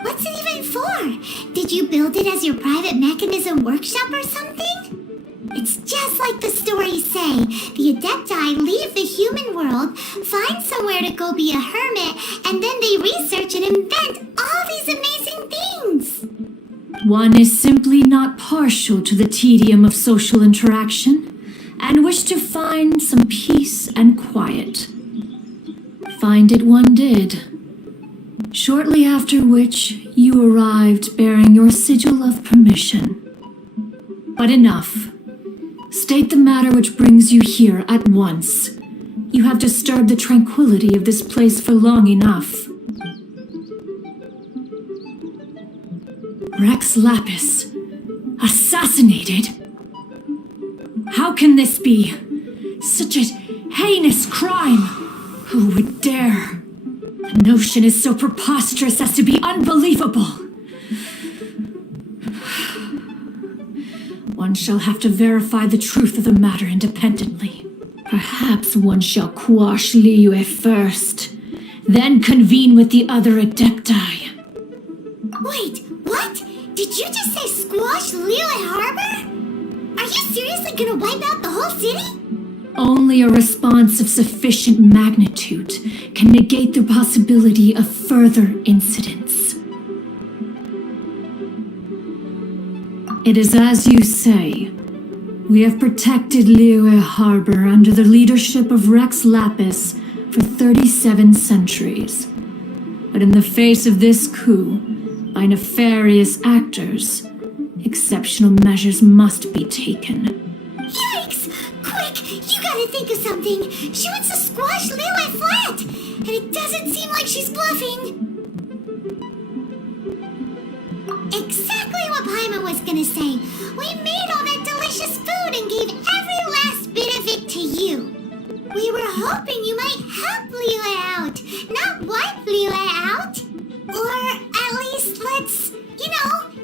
What's it even for? Did you build it as your private mechanism workshop or something? It's just like the stories say. The Adepti leave the human world, find somewhere to go be a hermit, and then they research and invent all these amazing things. One is simply not partial to the tedium of social interaction, and wished to find some peace and quiet. Find it one did. Shortly after which, you arrived bearing your sigil of permission. But enough. State the matter which brings you here at once. You have disturbed the tranquility of this place for long enough. Rex Lapis, assassinated? How can this be? Such a heinous crime! Who would dare? The notion is so preposterous as to be unbelievable. One shall have to verify the truth of the matter independently. Perhaps one shall quash Liyue first, then convene with the other Adepti. Wait, what? Did you just say squash Liyue Harbor? Are you seriously gonna wipe out the whole city? Only a response of sufficient magnitude can negate the possibility of further incidents. It is as you say. We have protected Liyue Harbor under the leadership of Rex Lapis for 37 centuries. But in the face of this coup, by nefarious actors, exceptional measures must be taken. Yikes! Quick, you gotta think of something. She wants to squash Liyue flat, and it doesn't seem like she's bluffing. Exactly what Paimon was gonna say. We made all that delicious food and gave every last bit of it to you. We were hoping you might help Liyue out, not wipe Liyue out. Or at least let's,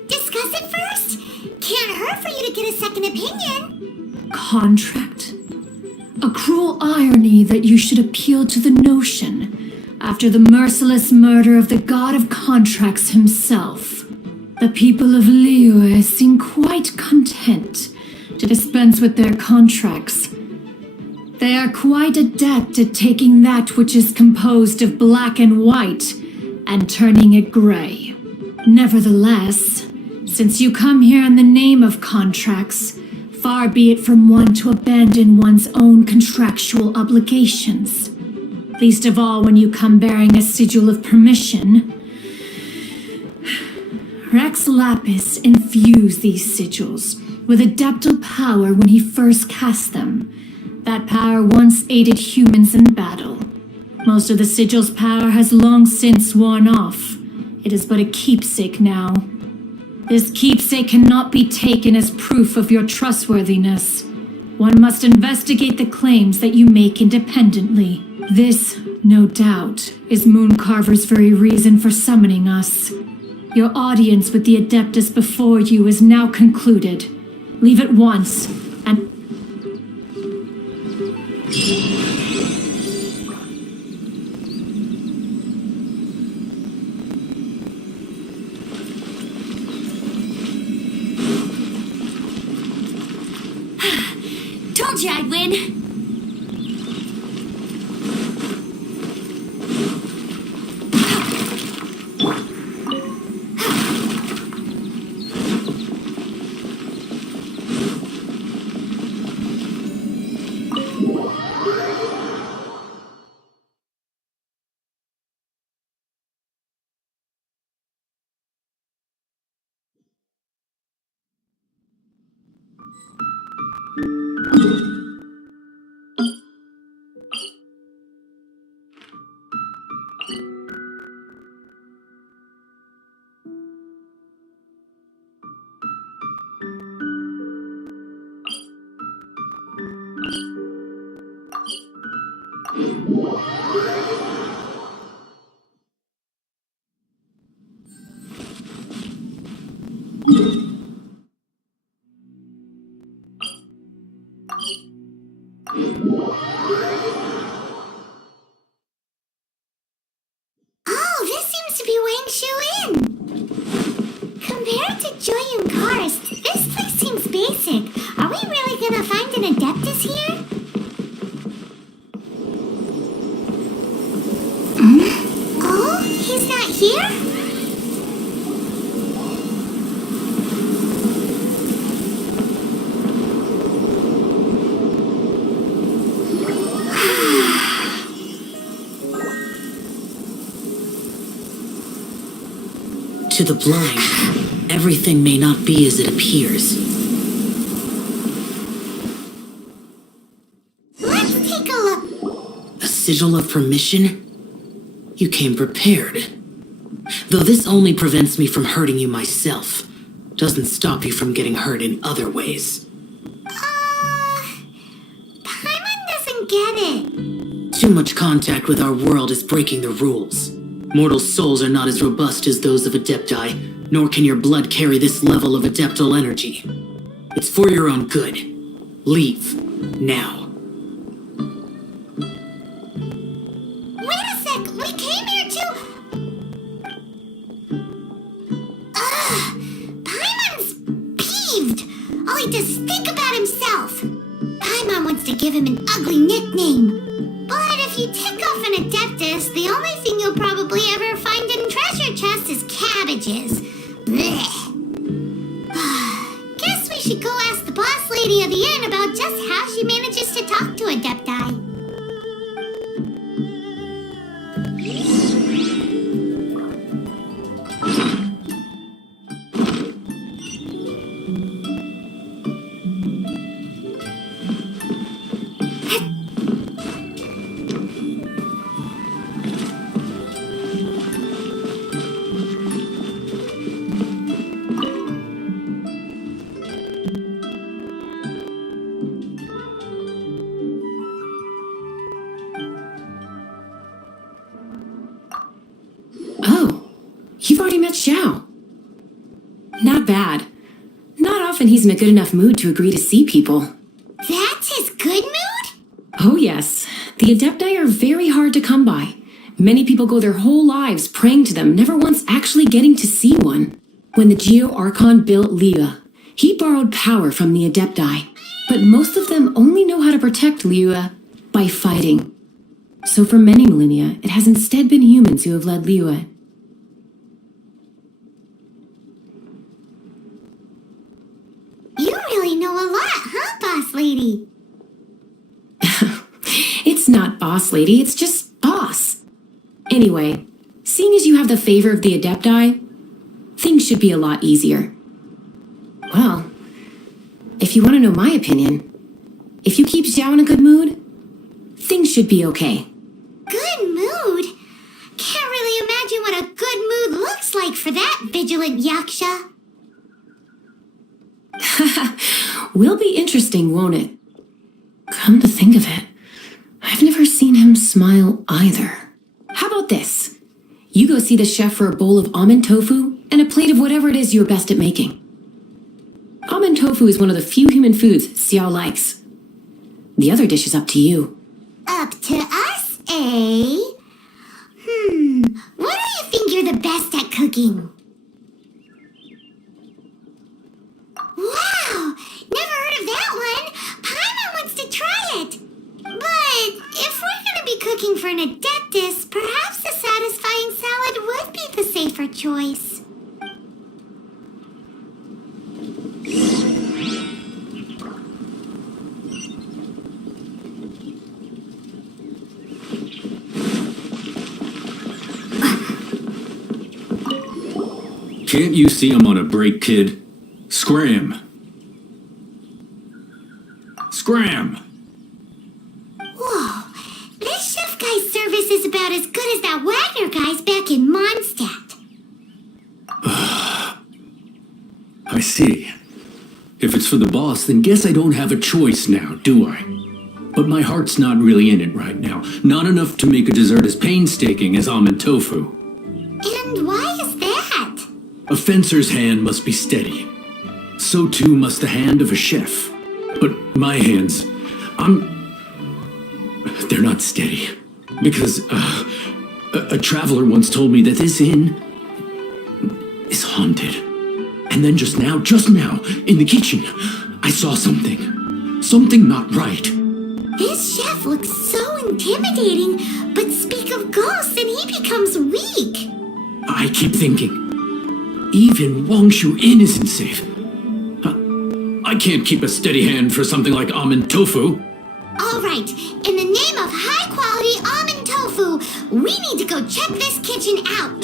discuss it first. Can't hurt for you to get a second opinion. Contract? A cruel irony that you should appeal to the notion after the merciless murder of the god of contracts himself. The people of Liyue seem quite content to dispense with their contracts. They are quite adept at taking that which is composed of black and white and turning it gray. Nevertheless, since you come here in the name of contracts, far be it from one to abandon one's own contractual obligations. Least of all when you come bearing a sigil of permission. Rex Lapis infused these sigils with adeptal power when he first cast them. That power once aided humans in battle. Most of the sigil's power has long since worn off. It is but a keepsake now. This keepsake cannot be taken as proof of your trustworthiness. One must investigate the claims that you make independently. This, no doubt, is Mooncarver's very reason for summoning us. Your audience with the Adeptus before you is now concluded. Leave at once, and... Told you I'd win. Oh, this seems to be Wang Shu Inn. Compared to Joyun Karst, this place seems basic. Are we really gonna find an Adeptus here? Oh, he's not here? To the blind, everything may not be as it appears. Let's take a look. A sigil of permission? You came prepared. Though this only prevents me from hurting you myself, doesn't stop you from getting hurt in other ways. Paimon doesn't get it. Too much contact with our world is breaking the rules. Mortal souls are not as robust as those of Adepti, nor can your blood carry this level of Adeptal energy. It's for your own good. Leave. Now. Wait a sec, we came here to... Paimon's peeved. All he does is think about himself. Paimon wants to give him an ugly nickname. But if you tick off an Adeptus, the only thing you'll probably ever find in treasure chest is cabbages. Blech. Guess we should go ask the boss lady of the inn about just how she manages to talk to Adepti. You've already met Xiao. Not bad. Not often he's in a good enough mood to agree to see people. That's his good mood? Oh yes. The Adepti are very hard to come by. Many people go their whole lives praying to them, never once actually getting to see one. When the Geo Archon built Liyue, he borrowed power from the Adepti. But most of them only know how to protect Liyue by fighting. So for many millennia, it has instead been humans who have led Liyue. You really know a lot, huh, boss lady? It's not boss lady, it's just boss. Anyway, seeing as you have the favor of the Adepti, things should be a lot easier. Well, if you want to know my opinion, if you keep Xiao in a good mood, things should be okay. Good mood? Can't really imagine what a good mood looks like for that vigilant yaksha. Will be interesting, won't it? Come to think of it, I've never seen him smile either. How about this? You go see the chef for a bowl of almond tofu and a plate of whatever it is you're best at making. Almond tofu is one of the few human foods Xiao likes. The other dish is up to you. Up to us, eh? What do you think you're the best at cooking? Wow! Never heard of that one! for an Adeptus, perhaps a satisfying salad would be the safer choice. Can't you see I'm on a break, kid? Scram! Scram! Whoa, this chef guy's service is about as good as that Wagner guy's back in Mondstadt. I see. If it's for the boss, then guess I don't have a choice now, do I? But my heart's not really in it right now. Not enough to make a dessert as painstaking as almond tofu. And why is that? A fencer's hand must be steady. So too must the hand of a chef. But my hands, they're not steady. Because a traveler once told me that this inn is haunted. And then just now, in the kitchen, I saw something. Something not right. This chef looks so intimidating, but speak of ghosts and he becomes weak. I keep thinking, even Wangshu Inn isn't safe. I can't keep a steady hand for something like almond tofu. All right, in the name of high-quality almond tofu, we need to go check this kitchen out.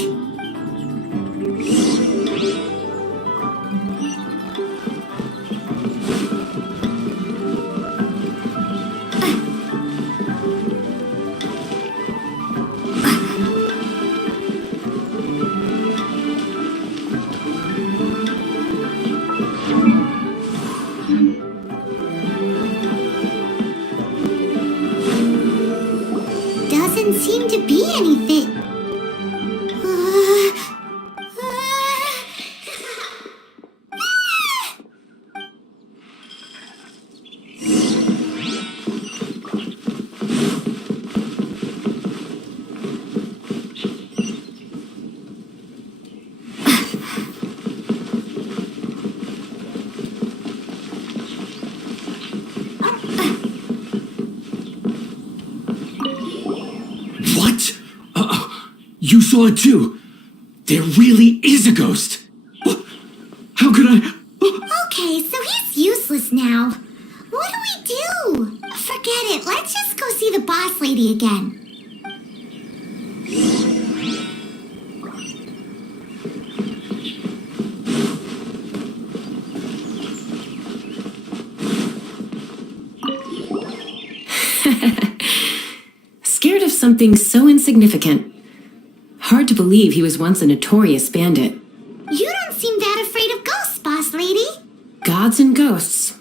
Doesn't seem to be anything. You saw it too. There really is a ghost. How could I? Okay, so he's useless now. What do we do? Forget it. Let's just go see the boss lady again. Scared of something so insignificant. Hard to believe he was once a notorious bandit. You don't seem that afraid of ghosts, boss lady. Gods and ghosts.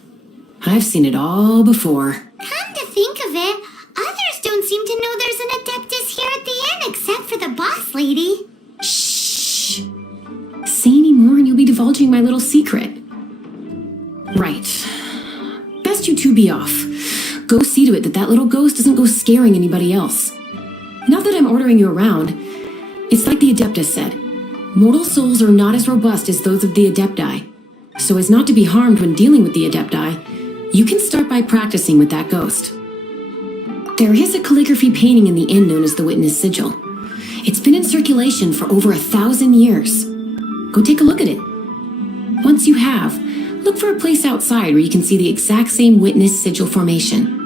I've seen it all before. Come to think of it, others don't seem to know there's an Adeptus here at the inn except for the boss lady. Shh. Say any more and you'll be divulging my little secret. Right. Best you two be off. Go see to it that little ghost doesn't go scaring anybody else. Not that I'm ordering you around. It's like the Adeptus said. Mortal souls are not as robust as those of the Adepti. So as not to be harmed when dealing with the Adepti, you can start by practicing with that ghost. There is a calligraphy painting in the inn known as the Witness Sigil. It's been in circulation for over 1,000 years. Go take a look at it. Once you have, look for a place outside where you can see the exact same Witness Sigil formation.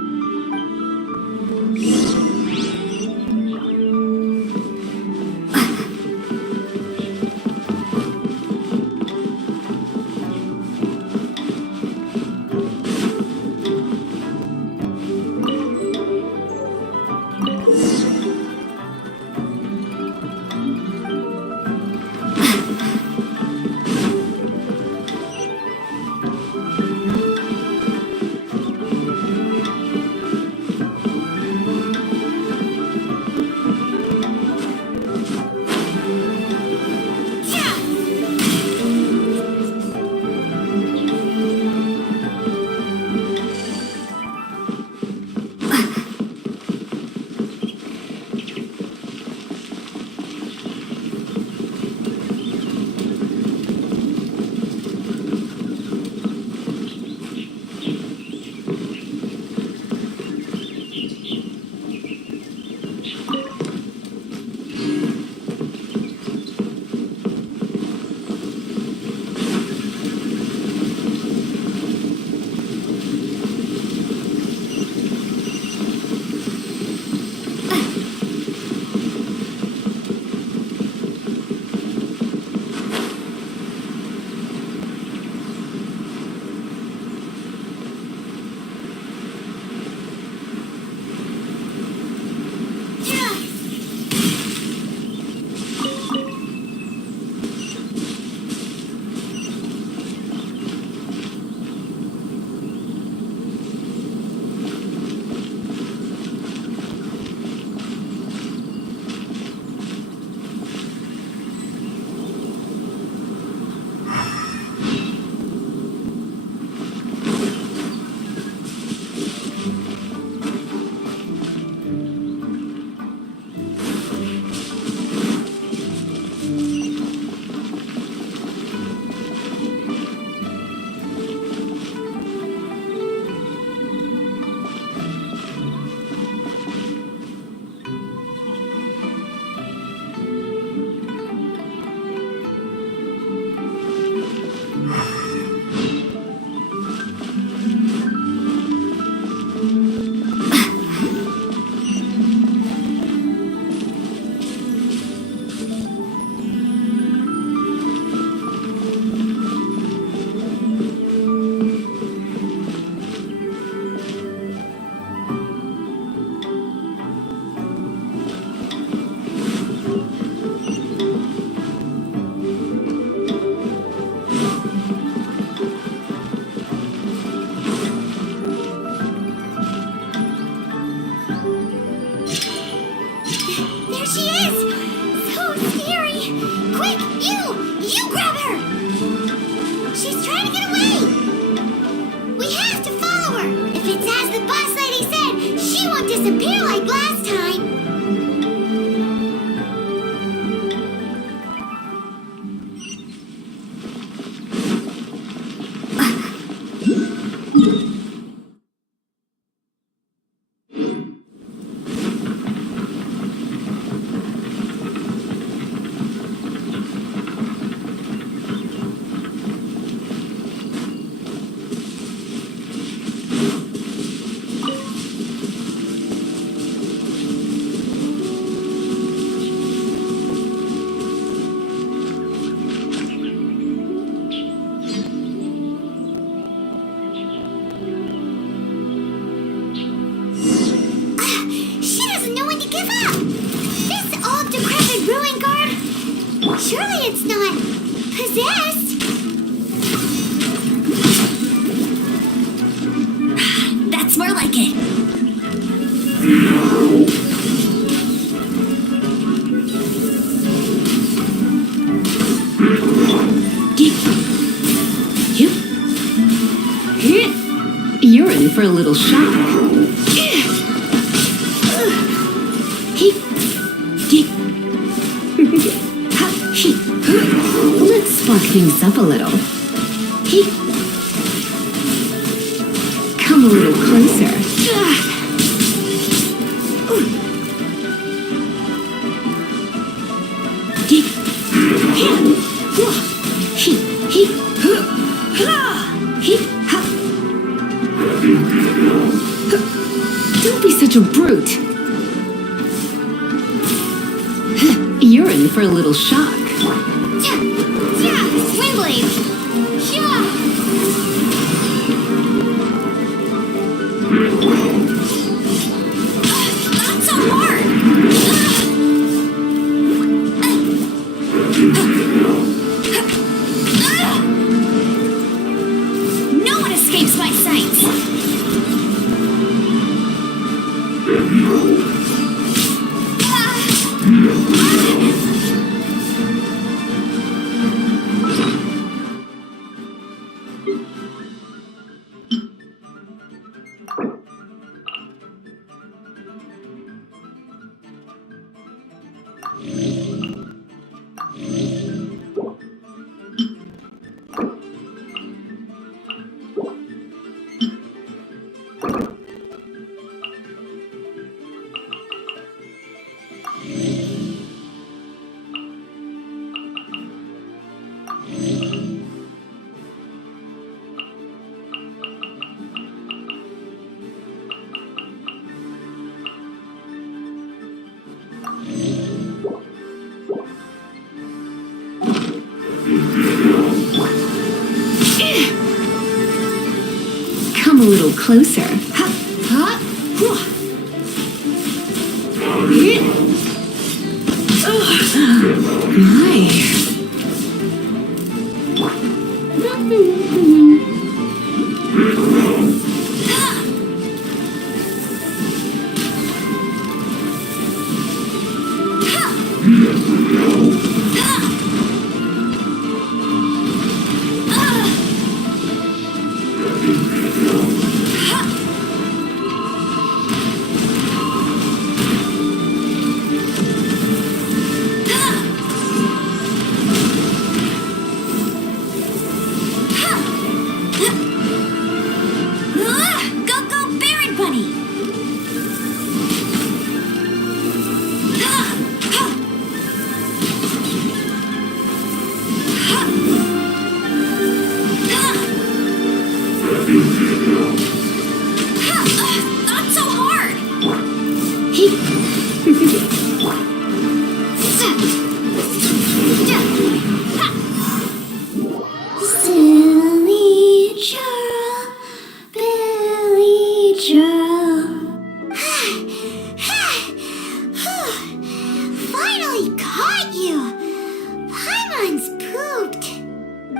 disappear like last time. She doesn't know when to give up. This old decrepit ruin guard. Surely it's not possessed. That's more like it. You're in for a little shock. Let's spark things up a little. Come a little closer. Don't be such a brute. You're in for a little shock. Swing blade. Not so hard. No one escapes my sights. Come a little closer. My. Not so hard! Silly Joe, Billy Joe. Finally caught you! Paimon's pooped.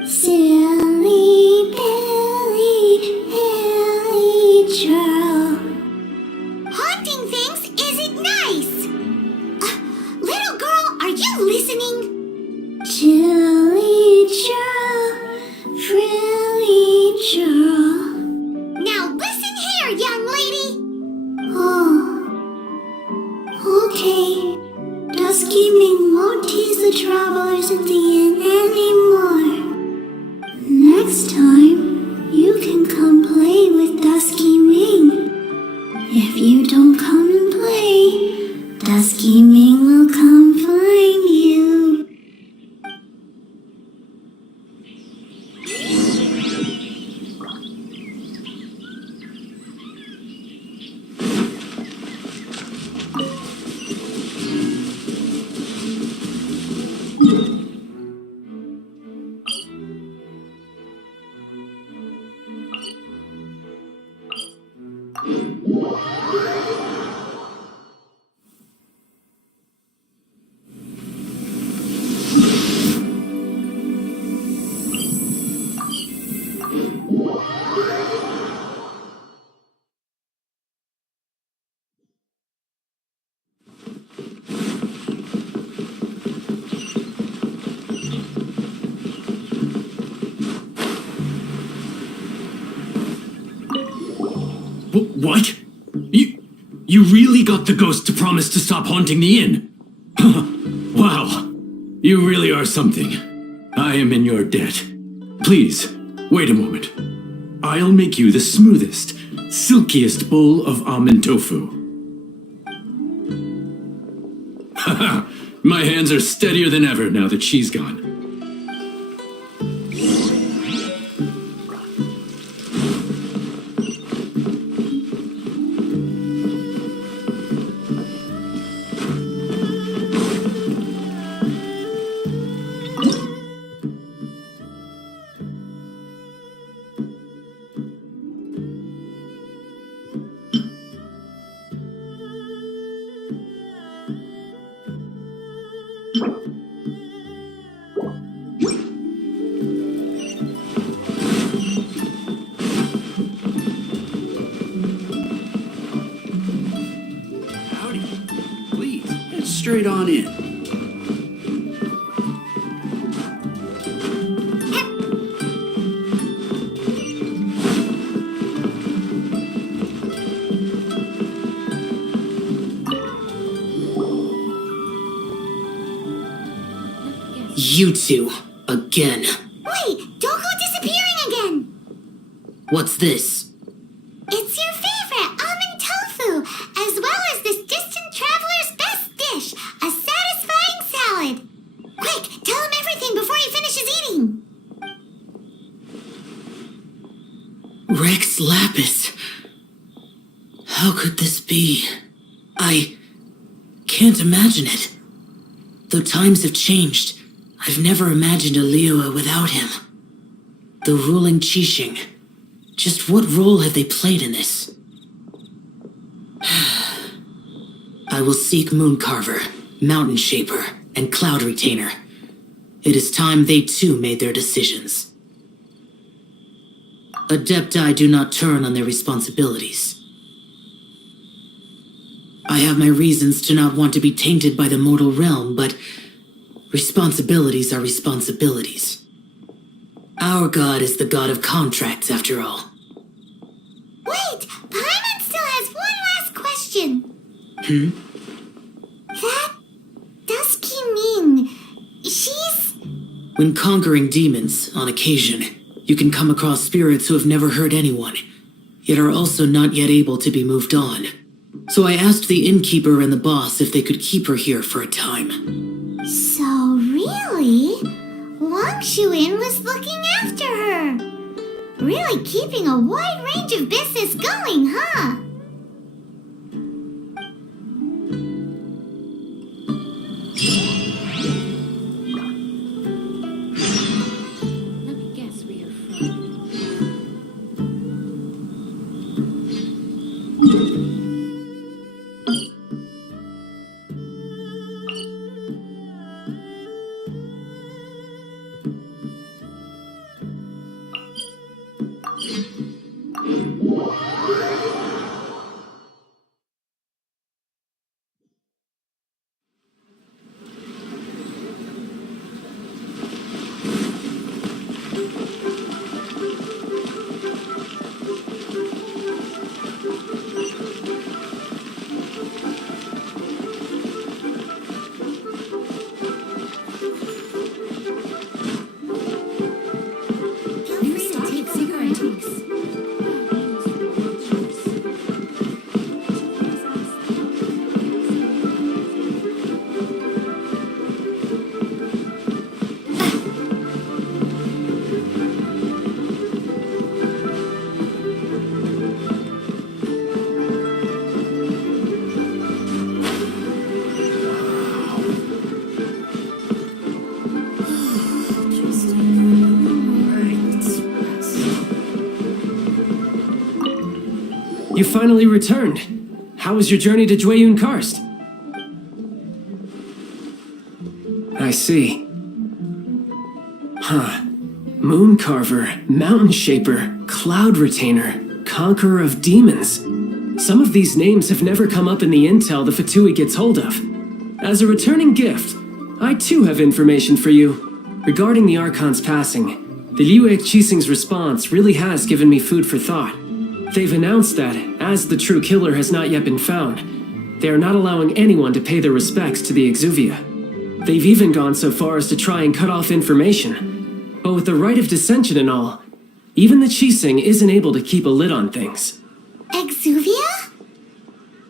Silly Billy Joe. Haunting things isn't nice. Little girl, are you listening? Jilly Joe, Frilly Joe. Now listen here, young lady. Oh. Dusky Ming won't tease the travelers at the inn anymore. Next time, you can come play with Dusky Ming. If you don't come and play, Dusky Ming will come find you. What? You really got the ghost to promise to stop haunting the inn? Wow. You really are something. I am in your debt. Please, wait a moment. I'll make you the smoothest, silkiest bowl of almond tofu. Haha, my hands are steadier than ever now that she's gone. Straight on in. You two, again. Wait, don't go disappearing again. What's this? It's your favorite almond tofu, as well as this distant traveler's best dish, a satisfying salad. Quick, tell him everything before he finishes eating. Rex Lapis. How could this be? I can't imagine it. Though times have changed, I've never imagined a Liyue without him. The ruling Qixing. Just what role have they played in this? I will seek Mooncarver, Mountain Shaper, and Cloud Retainer. It is time they too made their decisions. Adepti do not turn on their responsibilities. I have my reasons to not want to be tainted by the mortal realm, but responsibilities are responsibilities. Our god is the god of contracts, after all. Wait, Paimon still has one last question. That Dusky Ming, she's... When conquering demons, on occasion, you can come across spirits who have never hurt anyone, yet are also not yet able to be moved on. So I asked the innkeeper and the boss if they could keep her here for a time. So really, Wangshu Inn was looking after her. Really keeping a wide range of business going, huh? Let me guess where you're from. You finally returned. How was your journey to Jueyun Karst? I see. Huh. Moon Carver, Mountain Shaper, Cloud Retainer, Conqueror of Demons. Some of these names have never come up in the intel the Fatui gets hold of. As a returning gift, I too have information for you. Regarding the Archon's passing, the Liu Qixing's response really has given me food for thought. They've announced that, as the true killer has not yet been found, they are not allowing anyone to pay their respects to the Exuvia. They've even gone so far as to try and cut off information. But with the right of dissension and all, even the Qixing isn't able to keep a lid on things. Exuvia?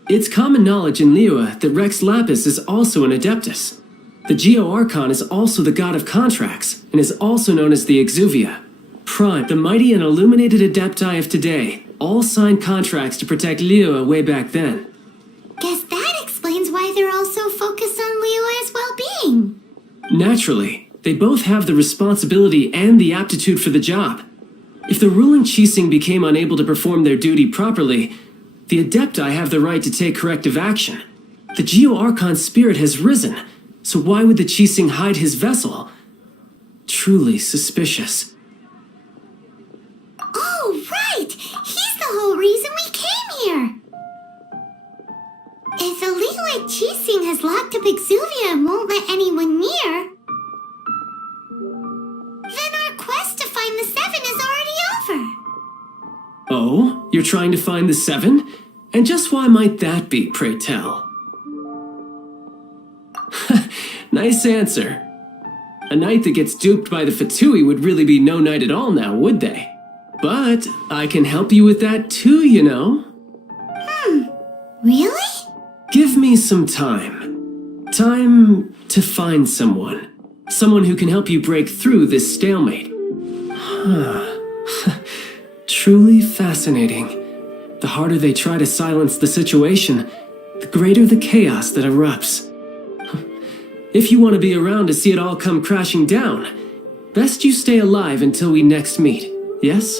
It's common knowledge in Liyue that Rex Lapis is also an Adeptus. The Geo-Archon is also the god of contracts, and is also known as the Exuvia. Prime, the mighty and illuminated Adepti of today, all signed contracts to protect Liyue way back then. Guess that explains why they're all so focused on Liyue's well-being. Naturally, they both have the responsibility and the aptitude for the job. If the ruling Qixing became unable to perform their duty properly, the Adepti have the right to take corrective action. The Geo-Archon's spirit has risen, so why would the Qixing hide his vessel? Truly suspicious. Oh, right! He's the whole reason we came here! If the Liyue Qixing has locked up Exuvia and won't let anyone near, then our quest to find the Seven is already over. Oh, you're trying to find the Seven? And just why might that be, pray tell? Nice answer. A knight that gets duped by the Fatui would really be no knight at all now, would they? But I can help you with that too, you know. Really? Give me some time. Time to find someone. Someone who can help you break through this stalemate. Truly fascinating. The harder they try to silence the situation, the greater the chaos that erupts. If you want to be around to see it all come crashing down, best you stay alive until we next meet, yes?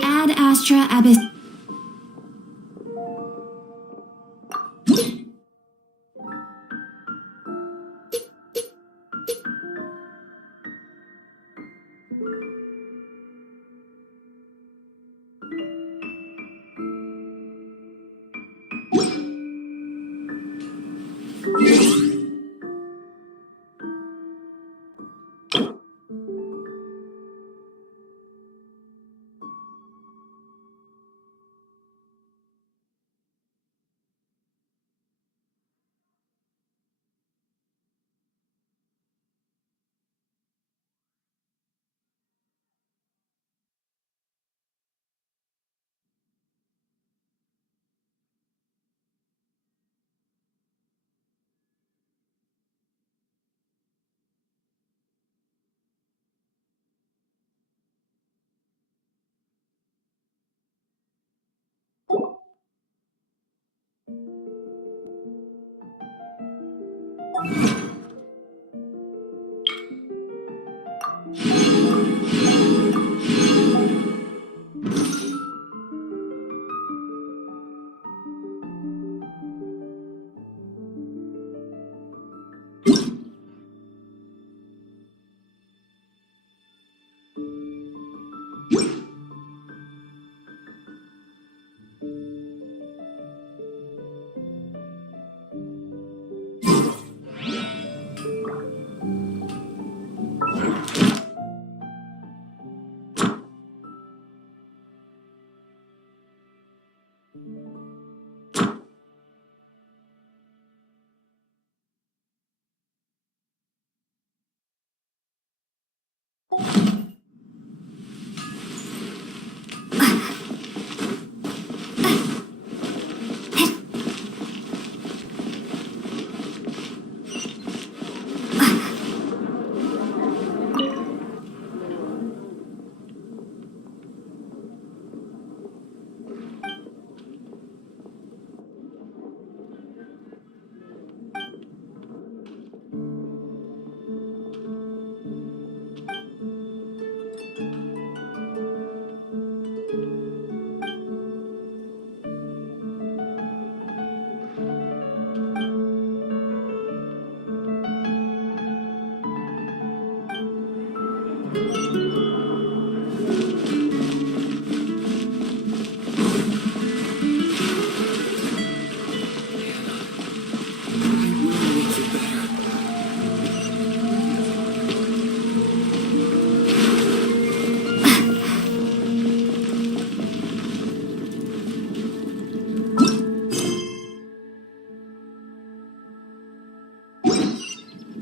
Ad Astra Abyss.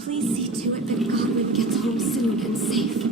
Please see to it that Godwin gets home soon and safe.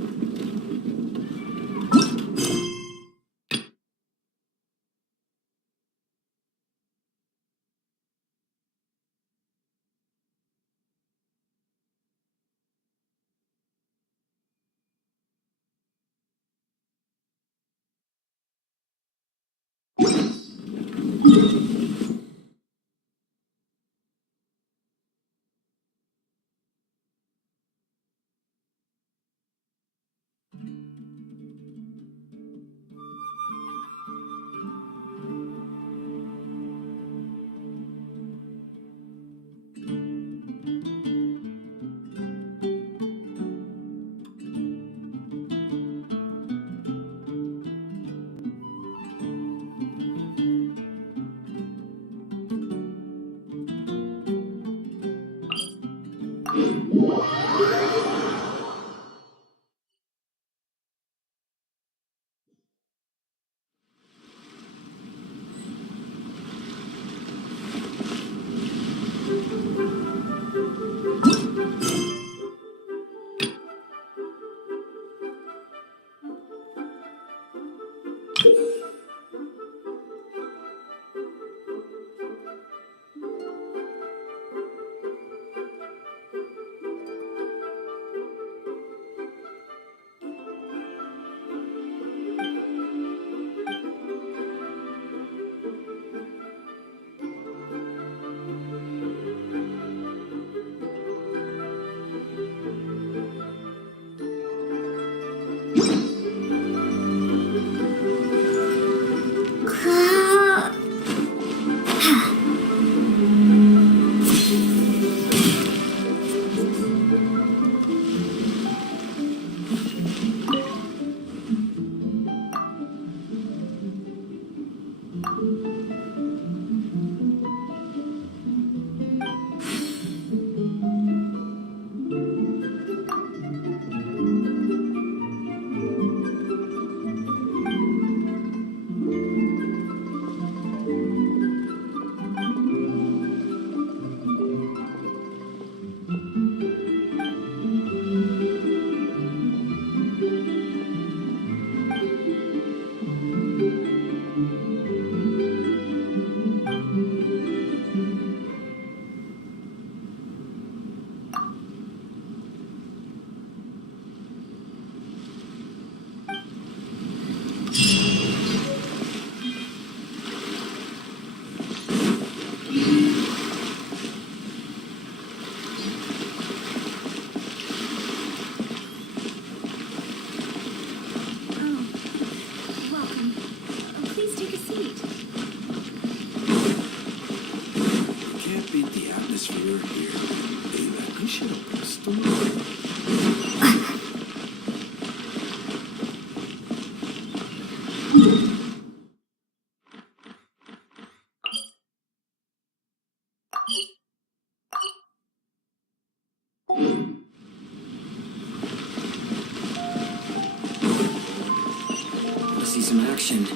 see some action.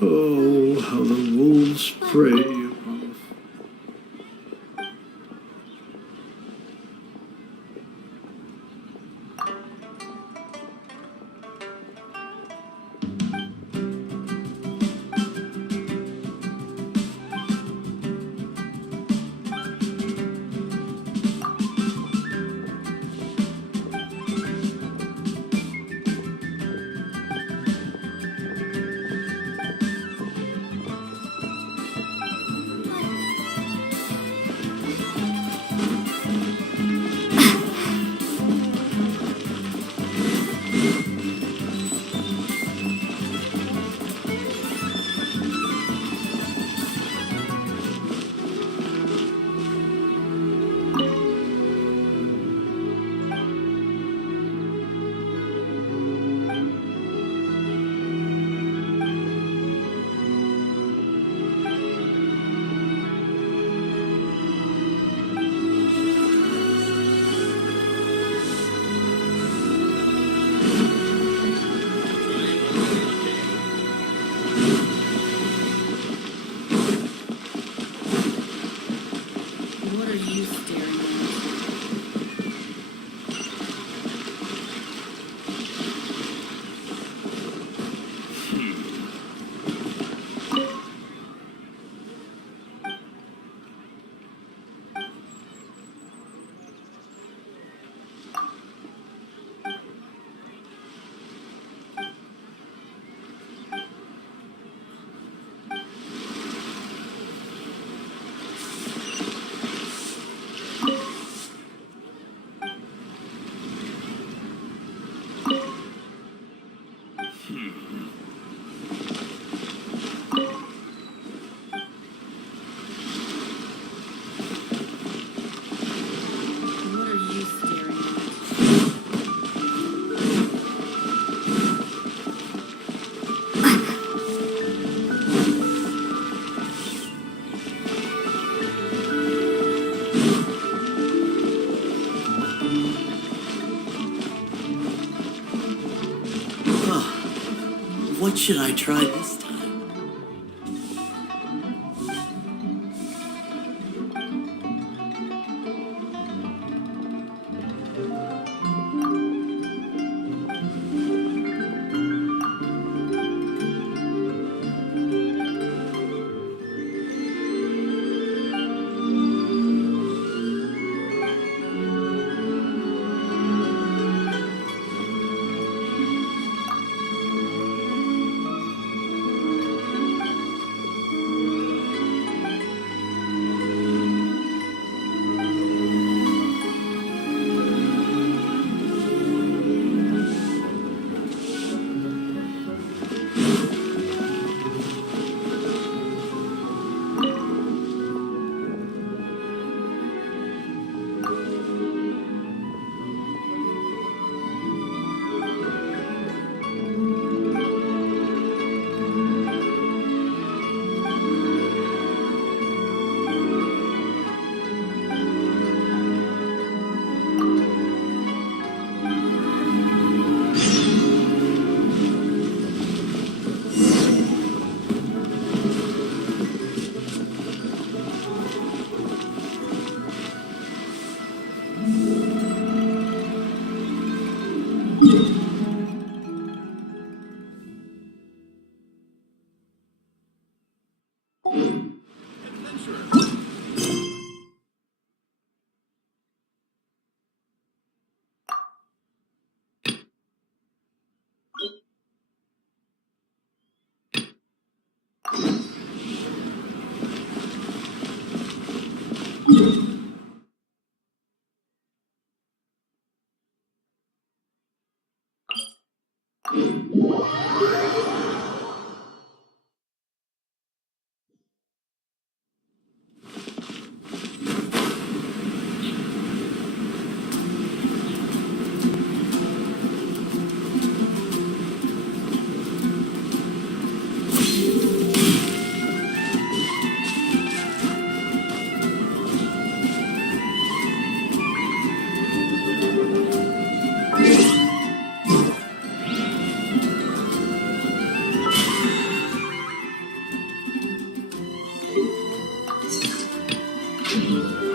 Oh, how the wolves prey upon the... What are you staring at? What are you staring at? What should I try this time? Bye.